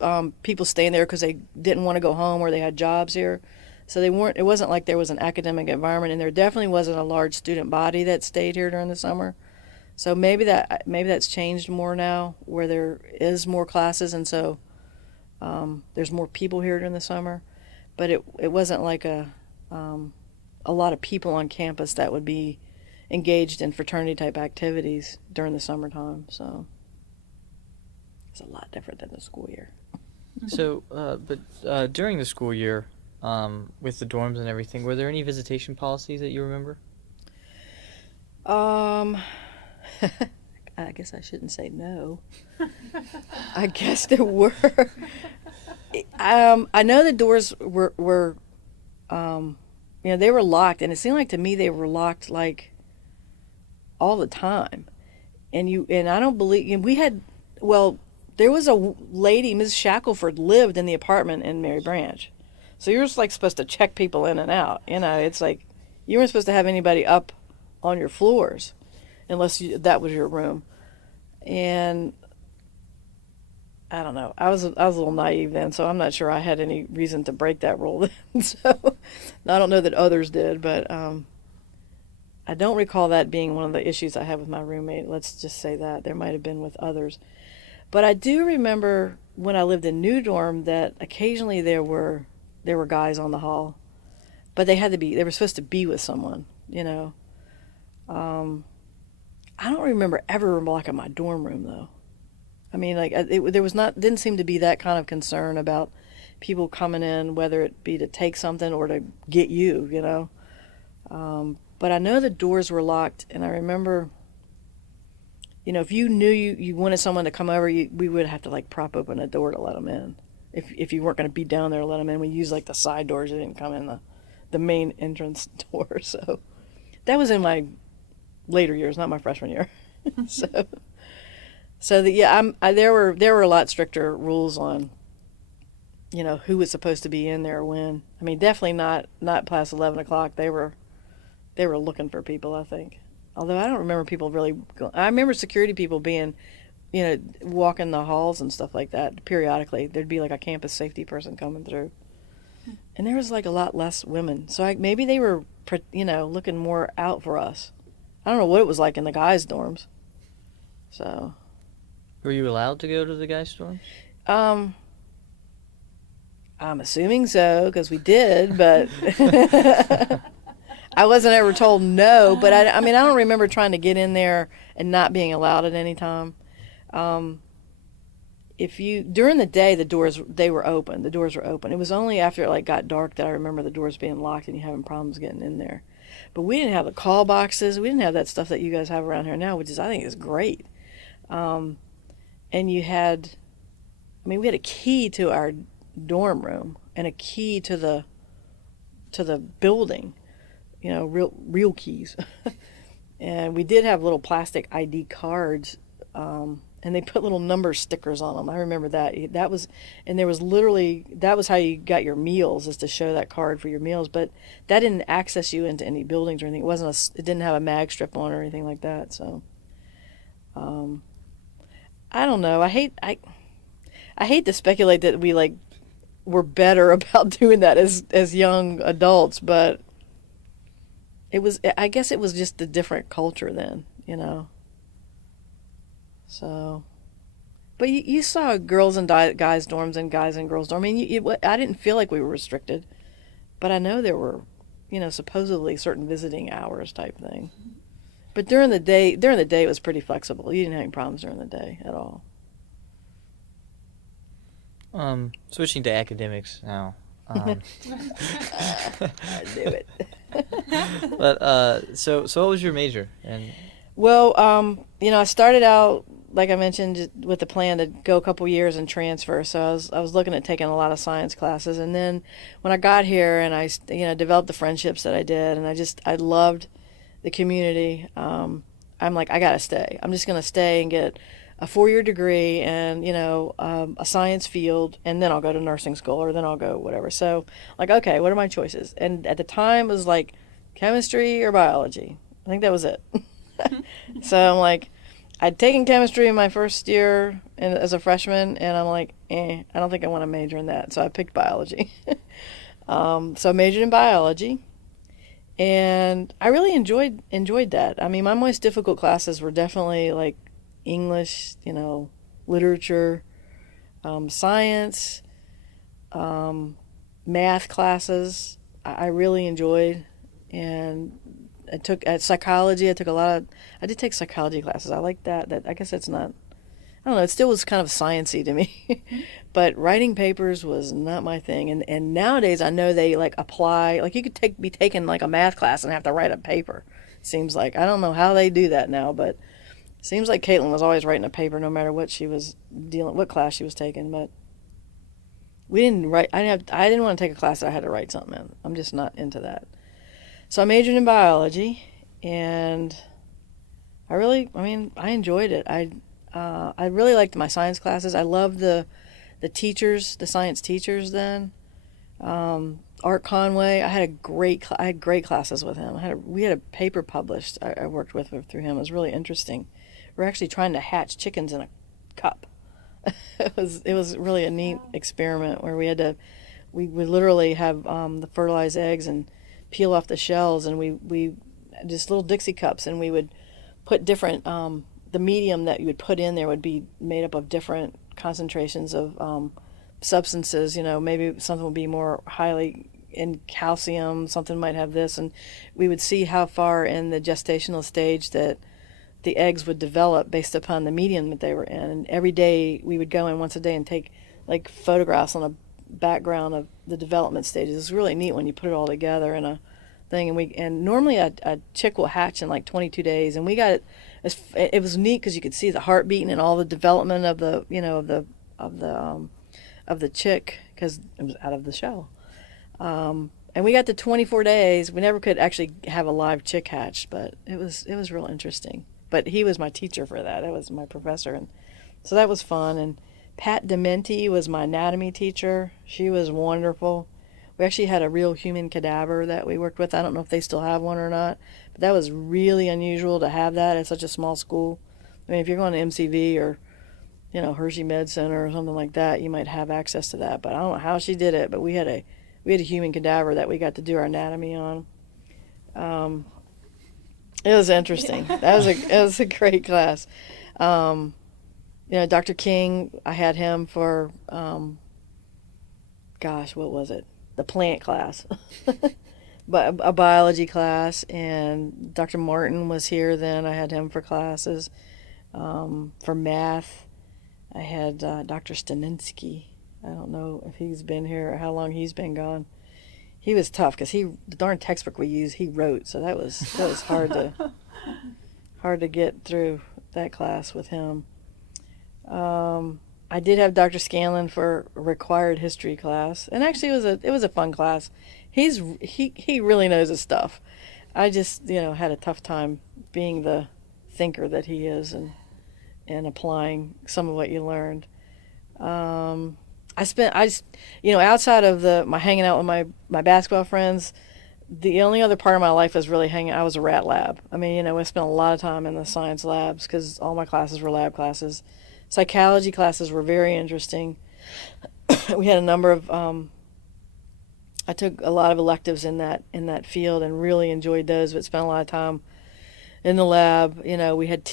people staying there because they didn't want to go home or they had jobs here. So it wasn't like there was an academic environment, and there definitely wasn't a large student body that stayed here during the summer. So maybe that's changed more now, where there is more classes, and so there's more people here during the summer. But it wasn't like a lot of people on campus that would be engaged in fraternity type activities during the summertime. So it's a lot different than the school year. So, but during the school year, with the dorms and everything, were there any visitation policies that you remember? I guess I shouldn't say no. I guess there were. I know the doors were they were locked, and it seemed like to me they were locked all the time. And I don't believe we had. Well, there was a lady, Mrs. Shackelford, lived in the apartment in Mary Branch. So you were supposed to check people in and out. It's like you weren't supposed to have anybody up on your floors unless that was your room. And I don't know. I was a little naive then, so I'm not sure I had any reason to break that rule then. So I don't know that others did, but I don't recall that being one of the issues I had with my roommate. Let's just say that. There might have been with others. But I do remember when I lived in New Dorm that occasionally there were guys on the hall, but they were supposed to be with someone, I don't remember ever locking my dorm room though. I mean, didn't seem to be that kind of concern about people coming in, whether it be to take something or to get you. But I know the doors were locked, and I remember, if you knew you wanted someone to come over, we would have to prop open a door to let them in. If you weren't going to be down there to let them in, we used the side doors. You didn't come in the main entrance door. So that was in my later years, not my freshman year. There were a lot stricter rules on, who was supposed to be in there when. I mean, definitely not past 11 o'clock. They were looking for people, I think. Although I don't remember people really I remember security people being, walking the halls and stuff like that periodically. There'd be a campus safety person coming through. And there was a lot less women. So maybe they were, looking more out for us. I don't know what it was like in the guys' dorms. So. Were you allowed to go to the guys' dorms? I'm assuming so, because we did, but I wasn't ever told no. But I don't remember trying to get in there and not being allowed at any time. During the day, the doors were open. The doors were open. It was only after it got dark that I remember the doors being locked and you having problems getting in there. But we didn't have the call boxes. We didn't have that stuff that you guys have around here now, which I think is great. And we had a key to our dorm room and a key to the building, real keys. And we did have little plastic ID cards and they put little number stickers on them. I remember that. That was, and there was literally, that was how you got your meals, is to show that card for your meals. But that didn't access you into any buildings or anything. It didn't have a mag strip on or anything like that. So, I don't know. I hate to speculate that we like were better about doing that as young adults, but I guess it was just a different culture then, you know. So, but you saw girls and guys dorms and guys and girls dorms. I mean, I didn't feel like we were restricted, but I know there were, supposedly certain visiting hours type thing. But during the day it was pretty flexible. You didn't have any problems during the day at all. Switching to academics now. I knew it. But so what was your major? And Well, I started out, like I mentioned, with the plan to go a couple years and transfer. So I was looking at taking a lot of science classes, and then when I got here and I developed the friendships that I did, and I loved the community. I'm like, I gotta stay. I'm just gonna stay and get a 4-year degree and a science field, and then I'll go to nursing school, or then I'll go whatever. So like, okay, what are my choices? And at the time it was like chemistry or biology. I think that was it. So I'm like, I'd taken chemistry in my first year as a freshman, and I'm like, I don't think I want to major in that. So I picked biology. So I majored in biology, and I really enjoyed that. I mean, my most difficult classes were definitely like English, literature, science, math classes. I really enjoyed, and I took psychology. I did take psychology classes. I like that. I guess that's not, I don't know, it still was kind of sciencey to me. But writing papers was not my thing. And nowadays I know they like apply, like you could be taking like a math class and have to write a paper. Seems like, I don't know how they do that now, but it seems like Caitlin was always writing a paper no matter what what class she was taking. But we didn't write, I didn't want to take a class that I had to write something in. I'm just not into that. So I majored in biology, and I enjoyed it. I really liked my science classes. I loved the teachers, the science teachers then. Art Conway, I had great classes with him. We had a paper published I worked with through him. It was really interesting. We were actually trying to hatch chickens in a cup. It was really a neat experiment where we would literally have the fertilized eggs and peel off the shells, and we just little Dixie cups, and we would put different the medium that you would put in there would be made up of different concentrations of substances. Maybe something would be more highly in calcium, something might have this, and we would see how far in the gestational stage that the eggs would develop based upon the medium that they were in. And every day we would go in once a day and take like photographs on a background of the development stages. It's really neat when you put it all together in a thing. And normally a chick will hatch in like 22 days, and we got it. It was neat because you could see the heart beating and all the development of the of the chick, because it was out of the shell. And we got to 24 days. We never could actually have a live chick hatched, but it was real interesting. But he was my teacher for that. That was my professor, and so that was fun. And Pat Dementi was my anatomy teacher. She was wonderful. We actually had a real human cadaver that we worked with. I don't know if they still have one or not, but that was really unusual to have that at such a small school. I mean, if you're going to MCV or, Hershey Med Center or something like that, you might have access to that. But I don't know how she did it, but we had a human cadaver that we got to do our anatomy on. It was interesting. It was a great class. Dr. King, I had him for, what was it? The plant class, but a biology class. And Dr. Martin was here then. I had him for classes. For math, I had Dr. Staninsky. I don't know if he's been here or how long he's been gone. He was tough because the darn textbook we used, he wrote, so that was hard to get through that class with him. I did have Dr. Scanlon for a required history class, and actually it was a fun class. He really knows his stuff. I just had a tough time being the thinker that he is, and and applying some of what you learned. Outside of my hanging out with my basketball friends, the only other part of my life was really hanging. I was a rat lab. I mean, I spent a lot of time in the science labs because all my classes were lab classes. Psychology classes were very interesting. We had a number of. I took a lot of electives in that field and really enjoyed those, but spent a lot of time in the lab. We had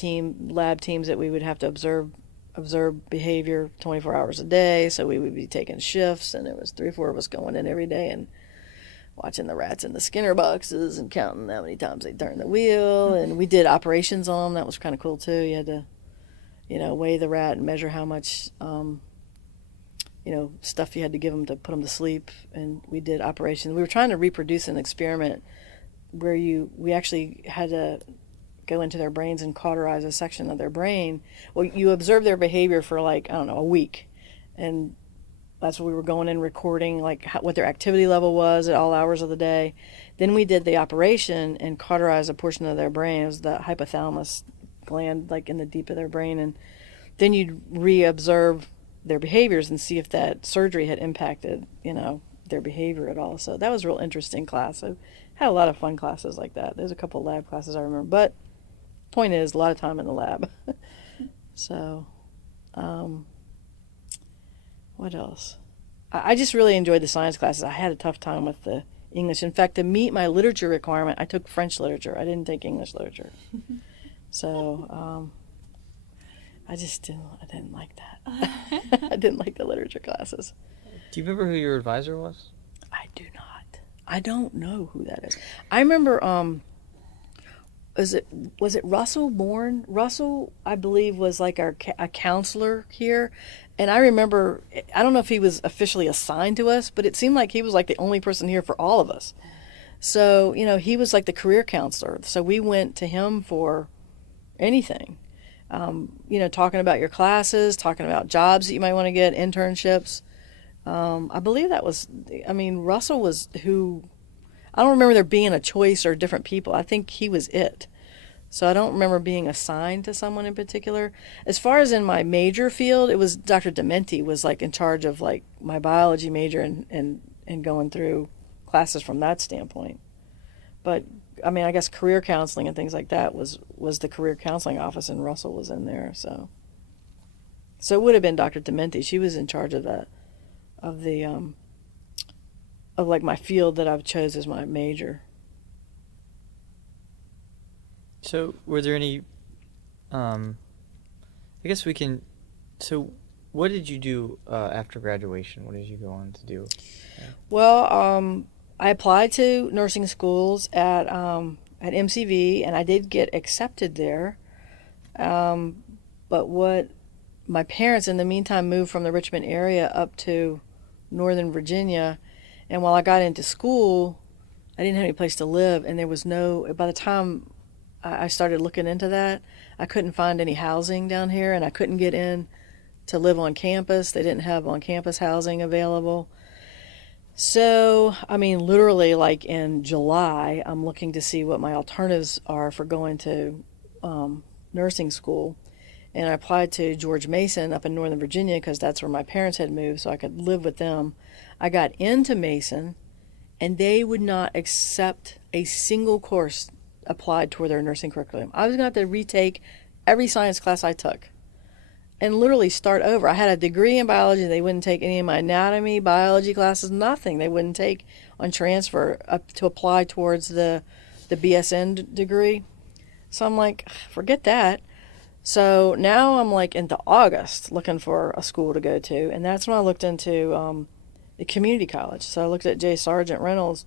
lab teams that we would have to observe behavior 24 hours a day, so we would be taking shifts, and there was 3 or 4 of us going in every day and watching the rats in the Skinner boxes and counting how many times they turned the wheel. And we did operations on them. That was kind of cool too. You had to weigh the rat and measure how much stuff you had to give them to put them to sleep. And we did operations. We were trying to reproduce an experiment where we actually had to go into their brains and cauterize a section of their brain. Well, you observe their behavior for a week, and that's what we were going in recording, what their activity level was at all hours of the day. Then we did the operation and cauterized a portion of their brain. It was the hypothalamus gland, in the deep of their brain. And then you'd re-observe their behaviors and see if that surgery had impacted, their behavior at all. So that was a real interesting class. I had a lot of fun classes like that. There's a couple of lab classes I remember. But point is, a lot of time in the lab. So, what else? I just really enjoyed the science classes. I had a tough time with the English. In fact, to meet my literature requirement, I took French literature. I didn't take English literature. So, I didn't like that. I didn't like the literature classes. Do you remember who your advisor was? I do not. I don't know who that is. I remember, was it Russell Bourne? Russell, I believe, was a counselor here. And I remember, I don't know if he was officially assigned to us, but it seemed like he was the only person here for all of us. So, he was the career counselor. So we went to him for anything. Talking about your classes, talking about jobs that you might want to get, internships. I believe Russell was who, I don't remember there being a choice or different people. I think he was it. So I don't remember being assigned to someone in particular. As far as in my major field, it was Dr. Dementi was in charge of my biology major and going through classes from that standpoint. But I guess career counseling and things like that was the career counseling office, and Russell was in there. So it would have been Dr. Dementi. She was in charge of that, of my field that I've chose as my major. So, were there any, I guess we can, so what did you do after graduation? What did you go on to do? Yeah. Well, I applied to nursing schools at MCV, and I did get accepted there. But my parents, in the meantime, moved from the Richmond area up to Northern Virginia. And while I got into school, I didn't have any place to live, and there was by the time I started looking into that, I couldn't find any housing down here, and I couldn't get in to live on campus. They didn't have on-campus housing available. So, literally, in July, I'm looking to see what my alternatives are for going to nursing school. And I applied to George Mason up in Northern Virginia because that's where my parents had moved, so I could live with them. I got into Mason, and they would not accept a single course applied toward their nursing curriculum. I was going to have to retake every science class I took and literally start over. I had a degree in biology. They wouldn't take any of my anatomy, biology classes, nothing. They wouldn't take on transfer up to apply towards the BSN degree. So I'm like, forget that. So now I'm into August looking for a school to go to. And that's when I looked into the community college. So I looked at J. Sargent Reynolds,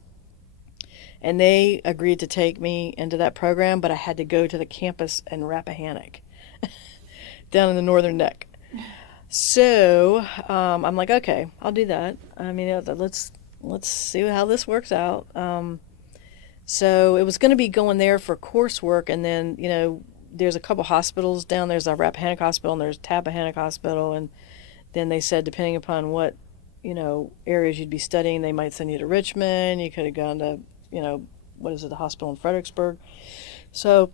and they agreed to take me into that program, but I had to go to the campus in Rappahannock down in the northern neck. So I'm like, okay, I'll do that. Let's see how this works out. So it was going to be going there for coursework, and then, there's a couple hospitals down. There's a Rappahannock Hospital, and there's Tappahannock Hospital, and then they said depending upon what, areas you'd be studying, they might send you to Richmond. You could have gone to, the hospital in Fredericksburg. So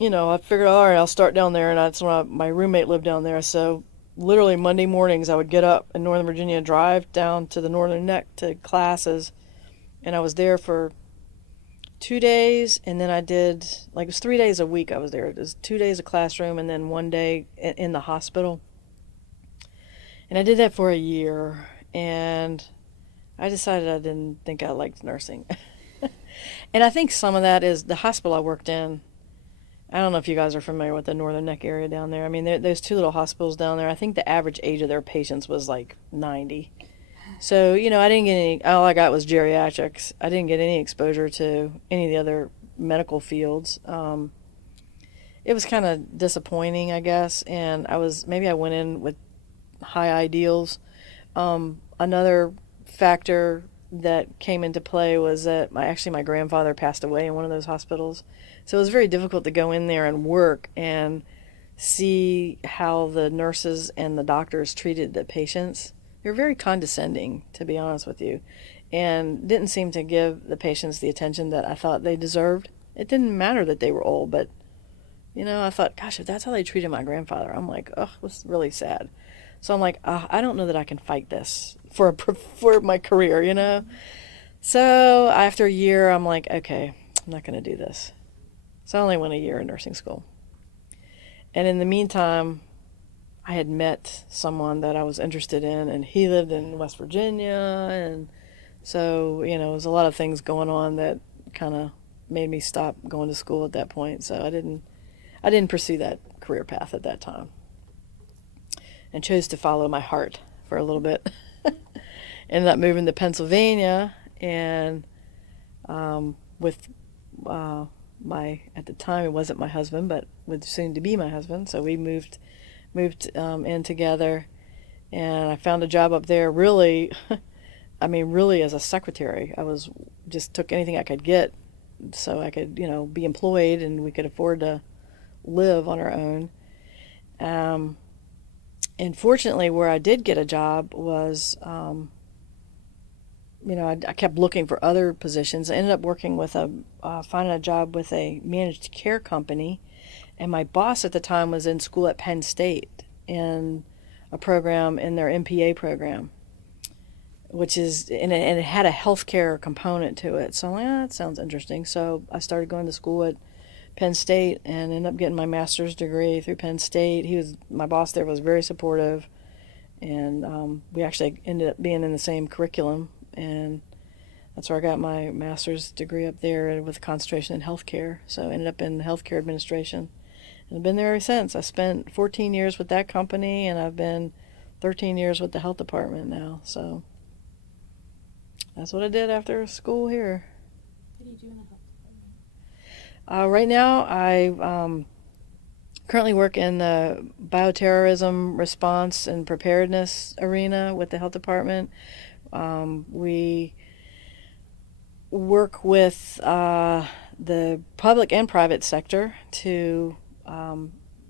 I figured, all right, I'll start down there, and that's when my roommate lived down there. So literally Monday mornings, I would get up in Northern Virginia, drive down to the Northern Neck to classes, and I was there for 2 days, and then I did, like, it was 3 days a week I was there. It was 2 days of classroom and then one day in the hospital. And I did that for a year, and I decided I didn't think I liked nursing. And I think some of that is the hospital I worked in. I don't know if you guys are familiar with the Northern Neck area down there. I mean, there's two little hospitals down there. I think the average age of their patients was like 90. So, I didn't get any, all I got was geriatrics. I didn't get any exposure to any of the other medical fields. It was kind of disappointing, I guess, and maybe I went in with high ideals. Another factor that came into play was that my grandfather passed away in one of those hospitals. So it was very difficult to go in there and work and see how the nurses and the doctors treated the patients. They were very condescending, to be honest with you, and didn't seem to give the patients the attention that I thought they deserved. It didn't matter that they were old, but, I thought, gosh, if that's how they treated my grandfather, I'm like, oh, it was really sad. So I'm like, I don't know that I can fight this for my career. So after a year, I'm like, okay, I'm not going to do this. So I only went a year in nursing school. And in the meantime, I had met someone that I was interested in, and he lived in West Virginia. And so, there was a lot of things going on that kind of made me stop going to school at that point. So I didn't pursue that career path at that time, and chose to follow my heart for a little bit. Ended up moving to Pennsylvania, and with at the time it wasn't my husband, but would soon to be my husband. So we moved in together, and I found a job up there. Really, really as a secretary. I was just took anything I could get, so I could be employed, and we could afford to live on our own. And fortunately, where I did get a job was, I kept looking for other positions. I ended up working with finding a job with a managed care company, and my boss at the time was in school at Penn State in a program in their MPA program, which is, and it had a healthcare component to it. So I'm like, that sounds interesting. So I started going to school at Penn State and ended up getting my master's degree through Penn State. My boss there was very supportive, and we actually ended up being in the same curriculum, and that's where I got my master's degree up there with a concentration in healthcare. So I ended up in healthcare administration, and I've been there ever since. I spent 14 years with that company, and I've been 13 years with the health department now. So that's what I did after school here. What do you do in the health department? Right now, I currently work in the bioterrorism response and preparedness arena with the health department. We work with the public and private sector to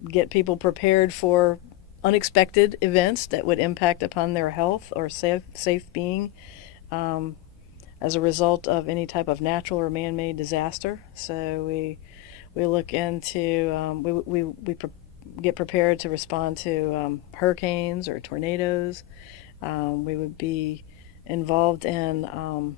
get people prepared for unexpected events that would impact upon their health or safe being as a result of any type of natural or man-made disaster. So we look into we get prepared to respond to hurricanes or tornadoes. We would be involved in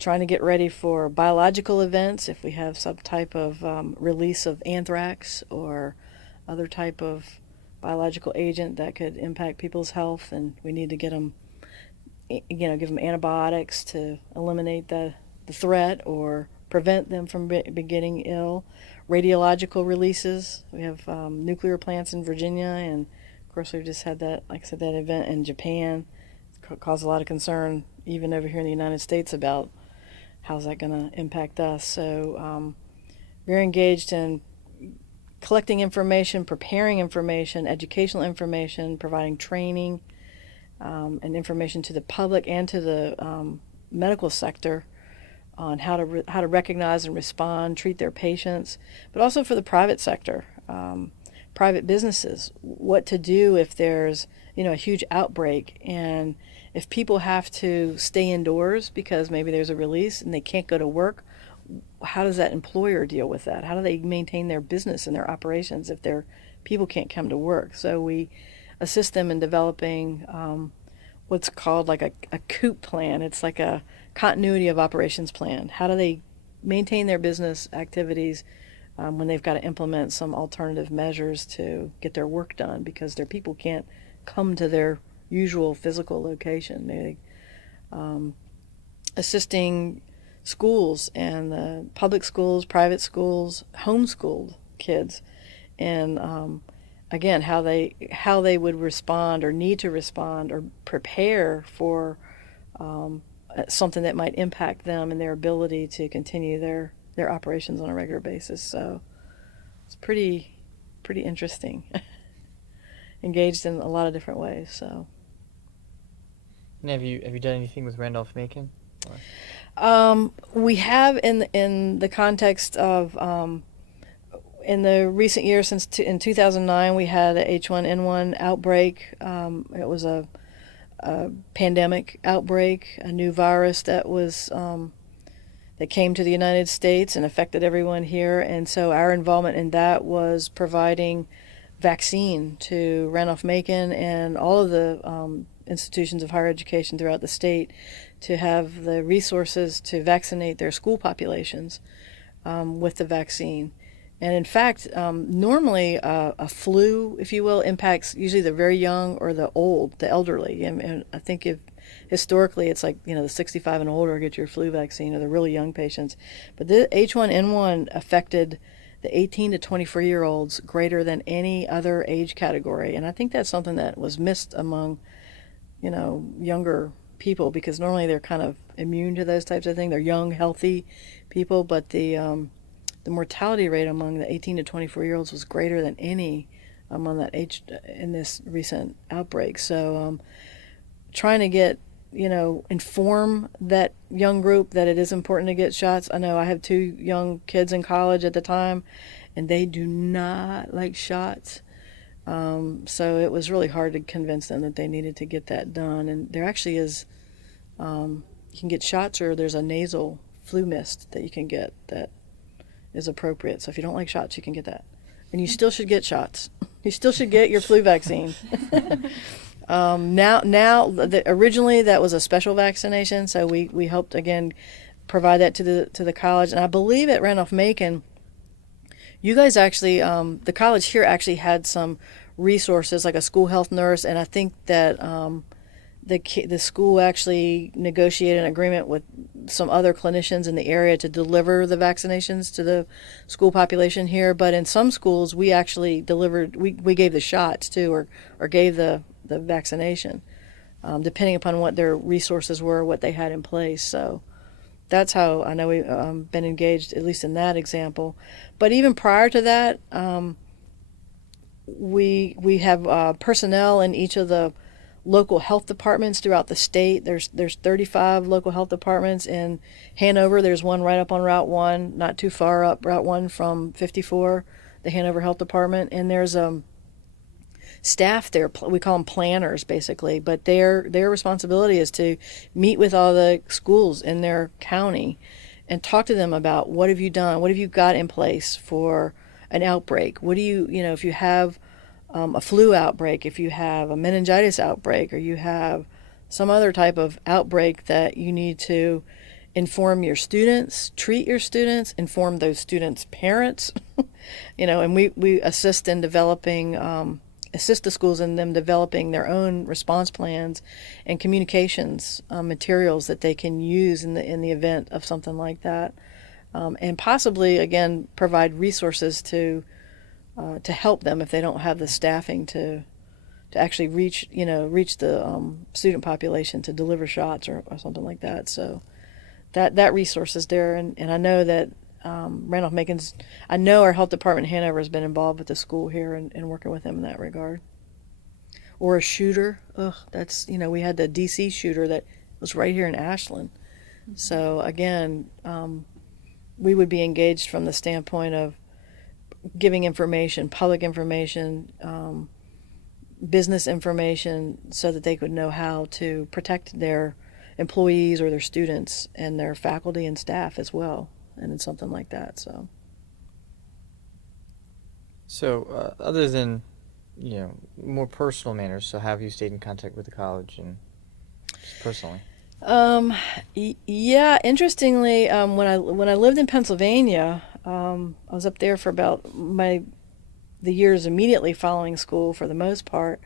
trying to get ready for biological events if we have some type of release of anthrax or other type of biological agent that could impact people's health, and we need to get them, give them antibiotics to eliminate the threat or prevent them from getting ill. Radiological releases. We have nuclear plants in Virginia, and of course we've just had that, like I said, that event in Japan. It's caused a lot of concern even over here in the United States about how's that going to impact us. So we're engaged in collecting information, preparing information, educational information, providing training and information to the public and to the medical sector on how to recognize and respond, treat their patients, but also for the private sector, private businesses, what to do if there's a huge outbreak, and if people have to stay indoors because maybe there's a release and they can't go to work, how does that employer deal with that? How do they maintain their business and their operations if their people can't come to work? So we assist them in developing what's called like a COOP plan. It's like a continuity of operations plan. How do they maintain their business activities when they've got to implement some alternative measures to get their work done because their people can't come to their usual physical location? They, assisting schools and public schools, private schools, homeschooled kids, and again how they would respond or need to respond or prepare for something that might impact them and their ability to continue their operations on a regular basis. So it's pretty interesting. Engaged in a lot of different ways. So. And have you done anything with Randolph-Macon? We have in the context of in the recent years in 2009 we had a H1N1 outbreak. It was a pandemic outbreak, a new virus that was that came to the United States and affected everyone here. And so our involvement in that was providing vaccine to Randolph-Macon and all of the institutions of higher education throughout the state to have the resources to vaccinate their school populations with the vaccine. And in fact, normally a flu, if you will, impacts usually the very young or the old, the elderly. And I think historically it's like, the 65 and older get your flu vaccine, or the really young patients. But the H1N1 affected the 18 to 24-year-olds greater than any other age category. And I think that's something that was missed among, younger people, because normally they're kind of immune to those types of things. They're young, healthy people, but the mortality rate among the 18 to 24-year-olds was greater than any among that age in this recent outbreak. So trying to get, inform that young group that it is important to get shots. I know I have 2 young kids in college at the time, and they do not like shots. So it was really hard to convince them that they needed to get that done. And there actually is, you can get shots, or there's a nasal flu mist that you can get that is appropriate. So if you don't like shots, you can get that. And you still should get shots. You still should get your flu vaccine. Originally that was a special vaccination, so we helped again provide that to the college. And I believe at Randolph-Macon, you guys actually, the college here actually had some resources like a school health nurse, and I think that the school actually negotiated an agreement with some other clinicians in the area to deliver the vaccinations to the school population here. But in some schools, we actually delivered, we gave the shots too, or gave the vaccination, depending upon what their resources were, what they had in place. So that's how I know we've been engaged, at least in that example. But even prior to that, we have personnel in each of the local health departments throughout the state. There's 35 local health departments in Hanover. There's one right up on Route 1, not too far up Route 1 from 54, the Hanover Health Department. And there's staff there. We call them planners, basically. But their responsibility is to meet with all the schools in their county and talk to them about what have you done, what have you got in place for an outbreak. What do you, if you have a flu outbreak, if you have a meningitis outbreak, or you have some other type of outbreak that you need to inform your students, treat your students, inform those students' parents, and we assist in developing, assist the schools in them developing their own response plans and communications materials that they can use in the event of something like that, and possibly again provide resources to help them if they don't have the staffing to actually reach the student population to deliver shots or something like that. So that resource is there, and I know that Randolph-Macon's, I know our health department in Hanover has been involved with the school here and working with them in that regard. Or a shooter, that's, we had the DC shooter that was right here in Ashland. Mm-hmm. So again, we would be engaged from the standpoint of giving information, public information, business information, so that they could know how to protect their employees or their students and their faculty and staff as well. and in something like that. So. So, other than, more personal manners, so have you stayed in contact with the college and just personally? Yeah, interestingly, when I lived in Pennsylvania, I was up there for about the years immediately following school for the most part.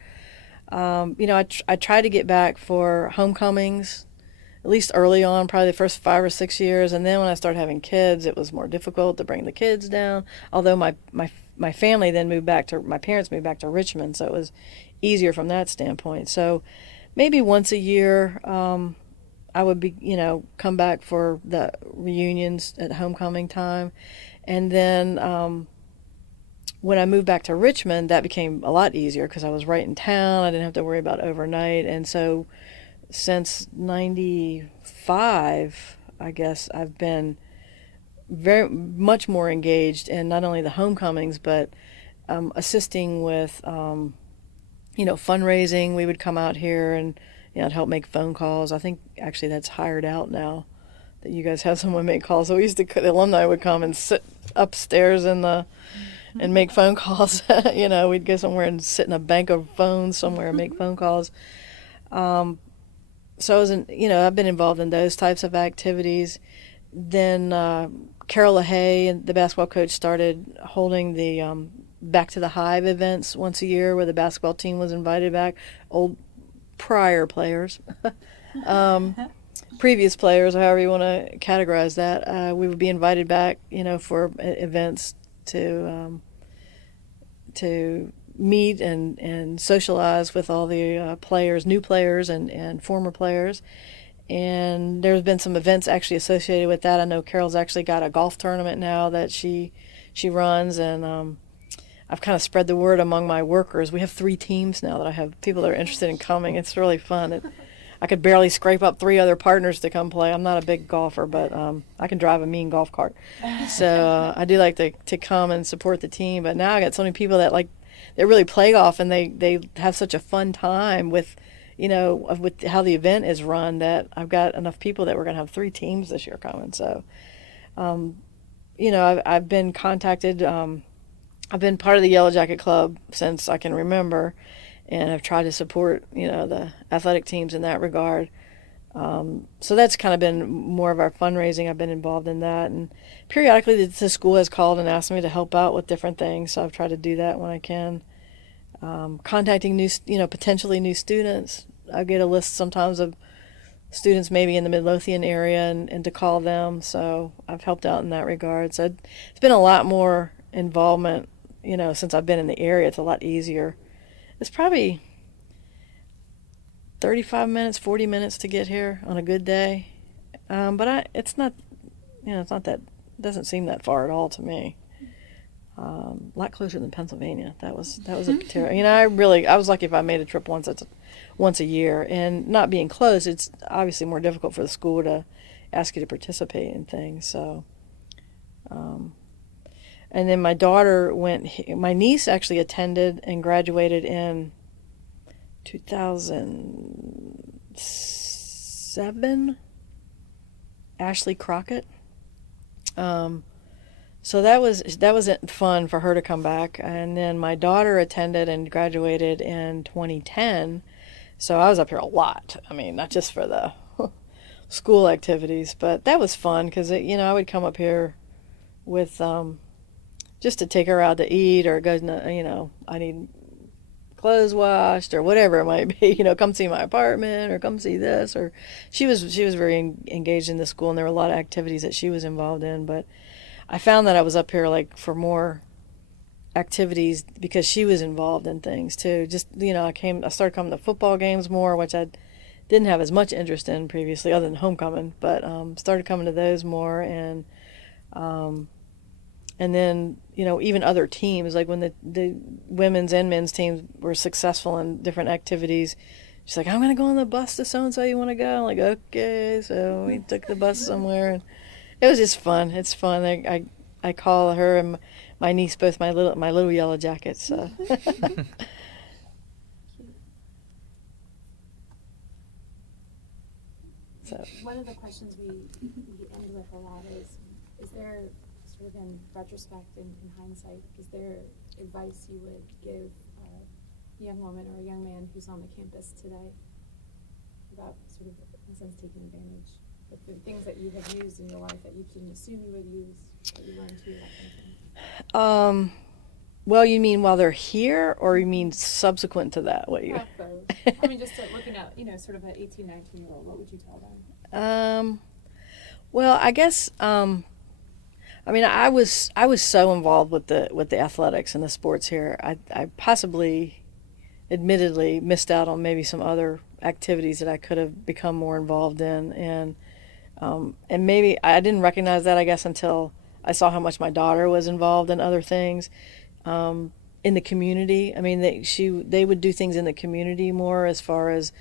I tried to get back for homecomings, at least early on, probably the first 5 or 6 years, and then when I started having kids, it was more difficult to bring the kids down. Although my family then my parents moved back to Richmond, so it was easier from that standpoint. So maybe once a year, I would come back for the reunions at homecoming time. And then when I moved back to Richmond, that became a lot easier because I was right in town. I didn't have to worry about overnight. And so since 95, I guess I've been very much more engaged in not only the homecomings, but assisting with, fundraising. We would come out here and I'd help make phone calls. I think actually that's hired out now, that you guys have someone make calls. So we used to, the alumni would come and sit upstairs and make phone calls. We'd go somewhere and sit in a bank of phones somewhere and make phone calls. So I was I've been involved in those types of activities. Then Carol LaHaye, the basketball coach, started holding the Back to the Hive events once a year where the basketball team was invited back. Old prior players, previous players, or however you want to categorize that, we would be invited back, for events to meet and socialize with all the players, new players and former players. And there's been some events actually associated with that. I know Carol's actually got a golf tournament now that she runs, and I've kind of spread the word among my workers. We have 3 teams now that I have people that are interested in coming. It's really fun. I could barely scrape up 3 other partners to come play. I'm not a big golfer, but I can drive a mean golf cart. So I do like to come and support the team. But now I got so many people that they really play golf, and they have such a fun time with with how the event is run, that I've got enough people that we're going to have 3 teams this year coming. So, I've been contacted. I've been part of the Yellow Jacket Club since I can remember, and I've tried to support, the athletic teams in that regard. So that's kind of been more of our fundraising. I've been involved in that, and periodically the school has called and asked me to help out with different things, so I've tried to do that when I can. Contacting potentially new students. I get a list sometimes of students maybe in the Midlothian area and to call them, so I've helped out in that regard. So it's been a lot more involvement, since I've been in the area. It's a lot easier. It's probably 35 minutes, 40 minutes to get here on a good day. But it's not, it's not that, doesn't seem that far at all to me. A lot closer than Pennsylvania. That was a terrible. I was lucky if I made a trip once a year, and not being close, it's obviously more difficult for the school to ask you to participate in things. So, and then my daughter my niece actually attended and graduated in 2007. Ashley Crockett. So that was fun for her to come back. And then my daughter attended and graduated in 2010. So I was up here a lot. I mean, not just for the school activities, but that was fun because I would come up here with just to take her out to eat, or go, I need clothes washed or whatever it might be, come see my apartment or come see this. Or she was very engaged in the school, and there were a lot of activities that she was involved in. But I found that I was up here for more activities because she was involved in things too. Just I started coming to football games more, which I didn't have as much interest in previously, other than homecoming. But started coming to those more, and then even other teams, like when the women's and men's teams were successful in different activities. She's like, I'm gonna go on the bus to so and so. You want to go? I'm like, okay. So we took the bus somewhere, and it was just fun. It's fun. I call her and my niece both my little yellow jackets. So. One of the questions we end with a lot is, is there, sort of in retrospect, in hindsight, is there advice you would give a young woman or a young man who's on the campus today about sort of, in a sense, taking advantage of the things that you have used in your life that you didn't assume you would use, that you learned to, that kind of thing? Well, you mean while they're here, or you mean subsequent to that? What you? Both. I mean, just looking at, sort of an 18, 19-year-old, what would you tell them? Well, I guess I mean I was so involved with the athletics and the sports here. I possibly, admittedly, missed out on maybe some other activities that I could have become more involved in, and maybe I didn't recognize that, I guess, until I saw how much my daughter was involved in other things in the community. I mean, they would do things in the community more, as far as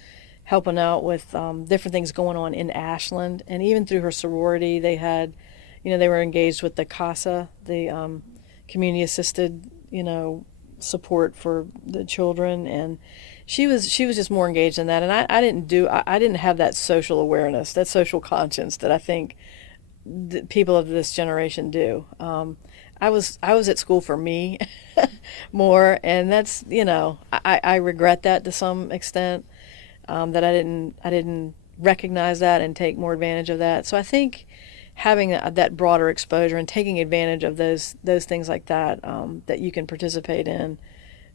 helping out with different things going on in Ashland, and even through her sorority, they had, they were engaged with the CASA, the community assisted, support for the children, and she was just more engaged in that, and I didn't have that social awareness, that social conscience that I think people of this generation do. I was at school for me more, and that's, I regret that to some extent, that I didn't recognize that and take more advantage of that. So I think having that broader exposure and taking advantage of those things like that, that you can participate in,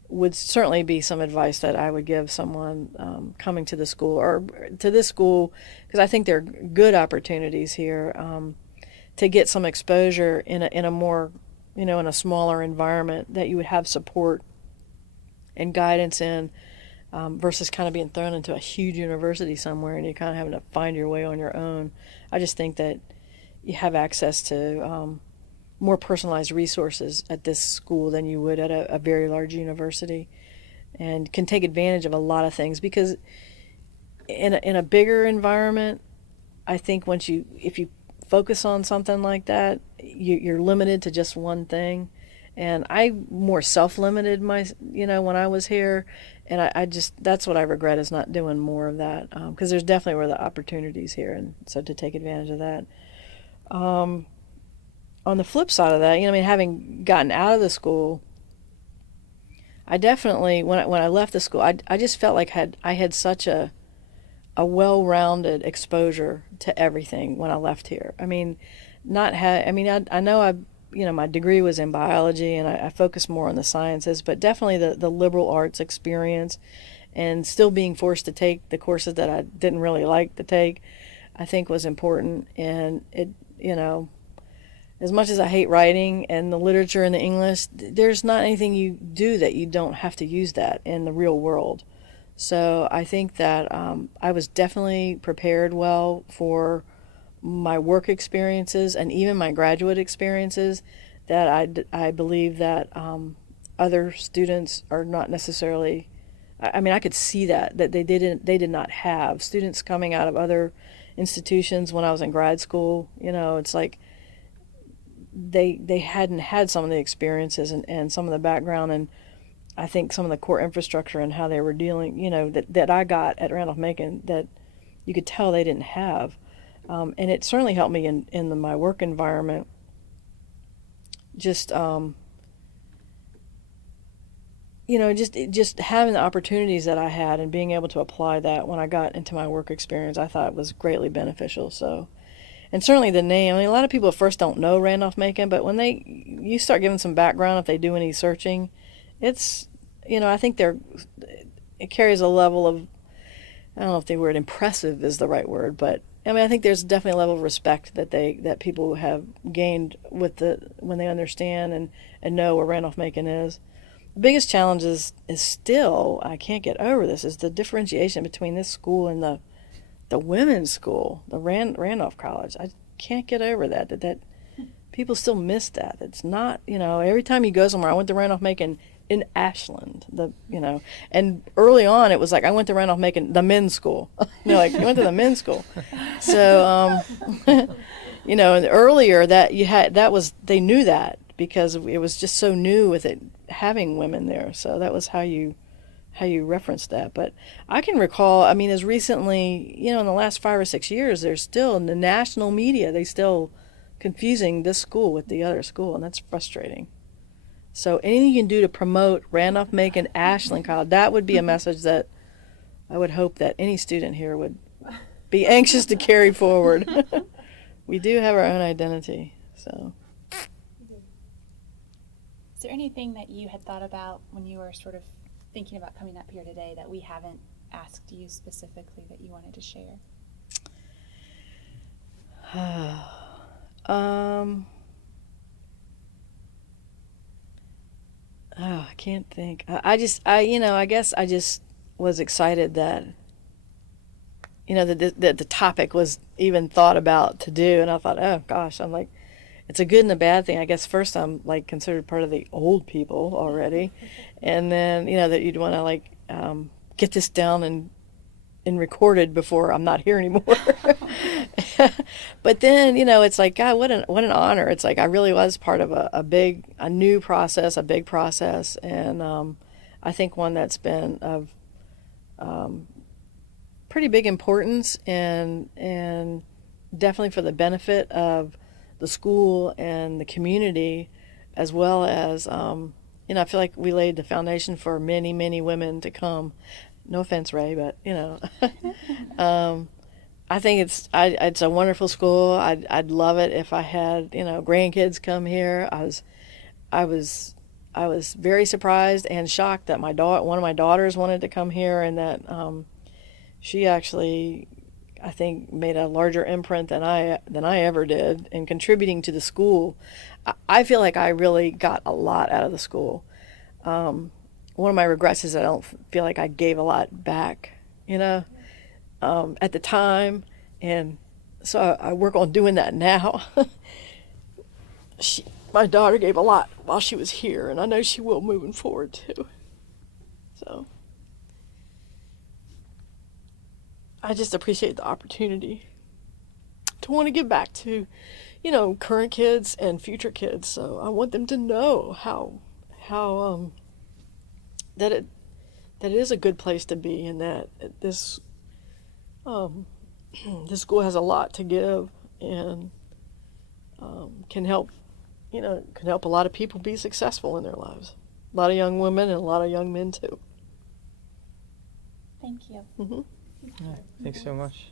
would certainly be some advice that I would give someone coming to the school, or to this school, because I think there are good opportunities here to get some exposure in a more, in a smaller environment, that you would have support and guidance in, versus kind of being thrown into a huge university somewhere and you're kind of having to find your way on your own. I just think that you have access to more personalized resources at this school than you would at a very large university, and can take advantage of a lot of things, because in a bigger environment, I think if you focus on something like that, you're limited to just one thing. And I more self-limited when I was here, and I just, that's what I regret, is not doing more of that, because there's definitely were the opportunities here, and so to take advantage of that. On the flip side of that, having gotten out of the school, I definitely, when I left the school, I just felt like I had such a well-rounded exposure to everything when I left here. I mean, I know my degree was in biology, and I focused more on the sciences, but definitely the liberal arts experience, and still being forced to take the courses that I didn't really like to take, I think was important. And it, as much as I hate writing and the literature and the English, there's not anything you do that you don't have to use that in the real world. So I think that I was definitely prepared well for my work experiences and even my graduate experiences, that I believe that other students are not necessarily, I could see that they did not have. Students coming out of other institutions when I was in grad school, it's like they hadn't had some of the experiences and some of the background, and I think some of the core infrastructure and how they were dealing, that I got at Randolph-Macon, that you could tell they didn't have. And it certainly helped me in my work environment. Just having the opportunities that I had and being able to apply that when I got into my work experience, I thought was greatly beneficial. So, and certainly the name. A lot of people at first don't know Randolph-Macon, but when you start giving some background, if they do any searching, it's, I think it carries a level of, I don't know if the word impressive is the right word, but I think there's definitely a level of respect that people have gained when they understand and know where Randolph-Macon is. The biggest challenge is still, I can't get over this, is the differentiation between this school and the women's school, the Randolph College. I can't get over that people still miss that. It's not, every time you go somewhere, I went to Randolph-Macon in Ashland, and early on it was like, I went to Randolph-Macon, the men's school. You went to the men's school. So, and earlier they knew that because it was just so new with it having women there. So that was how you referenced that. But I can recall, as recently, in the last 5 or 6 years, there's still in the national media, they still confusing this school with the other school, and that's frustrating. So anything you can do to promote Randolph-Macon, Ashland College, that would be a message that I would hope that any student here would be anxious to carry forward. We do have our own identity, so. Is there anything that you had thought about when you were sort of thinking about coming up here today that we haven't asked you specifically that you wanted to share? I can't think. I guess I just was excited that, that the topic was even thought about to do, and I thought, oh gosh, I'm like, it's a good and a bad thing. I guess first I'm like considered part of the old people already, and then that you'd want to like get this down and recorded before I'm not here anymore. But then it's like, God, what an honor. It's like I really was part of a big process, and I think one that's been of pretty big importance and definitely for the benefit of the school and the community, as well as I feel like we laid the foundation for many, many women to come. No offense, Ray, but I think it's a wonderful school. I'd love it if I had grandkids come here. I was very surprised and shocked that one of my daughters wanted to come here, and that she actually, I think, made a larger imprint than I ever did in contributing to the school. I feel like I really got a lot out of the school. One of my regrets is I don't feel like I gave a lot back, at the time, and so I work on doing that now. My daughter gave a lot while she was here, and I know she will moving forward too. So I just appreciate the opportunity to want to give back to, current kids and future kids. So I want them to know how that it is a good place to be, and that this this school has a lot to give, and can help a lot of people be successful in their lives. A lot of young women and a lot of young men too. Thank you. Mm-hmm. Thanks so much.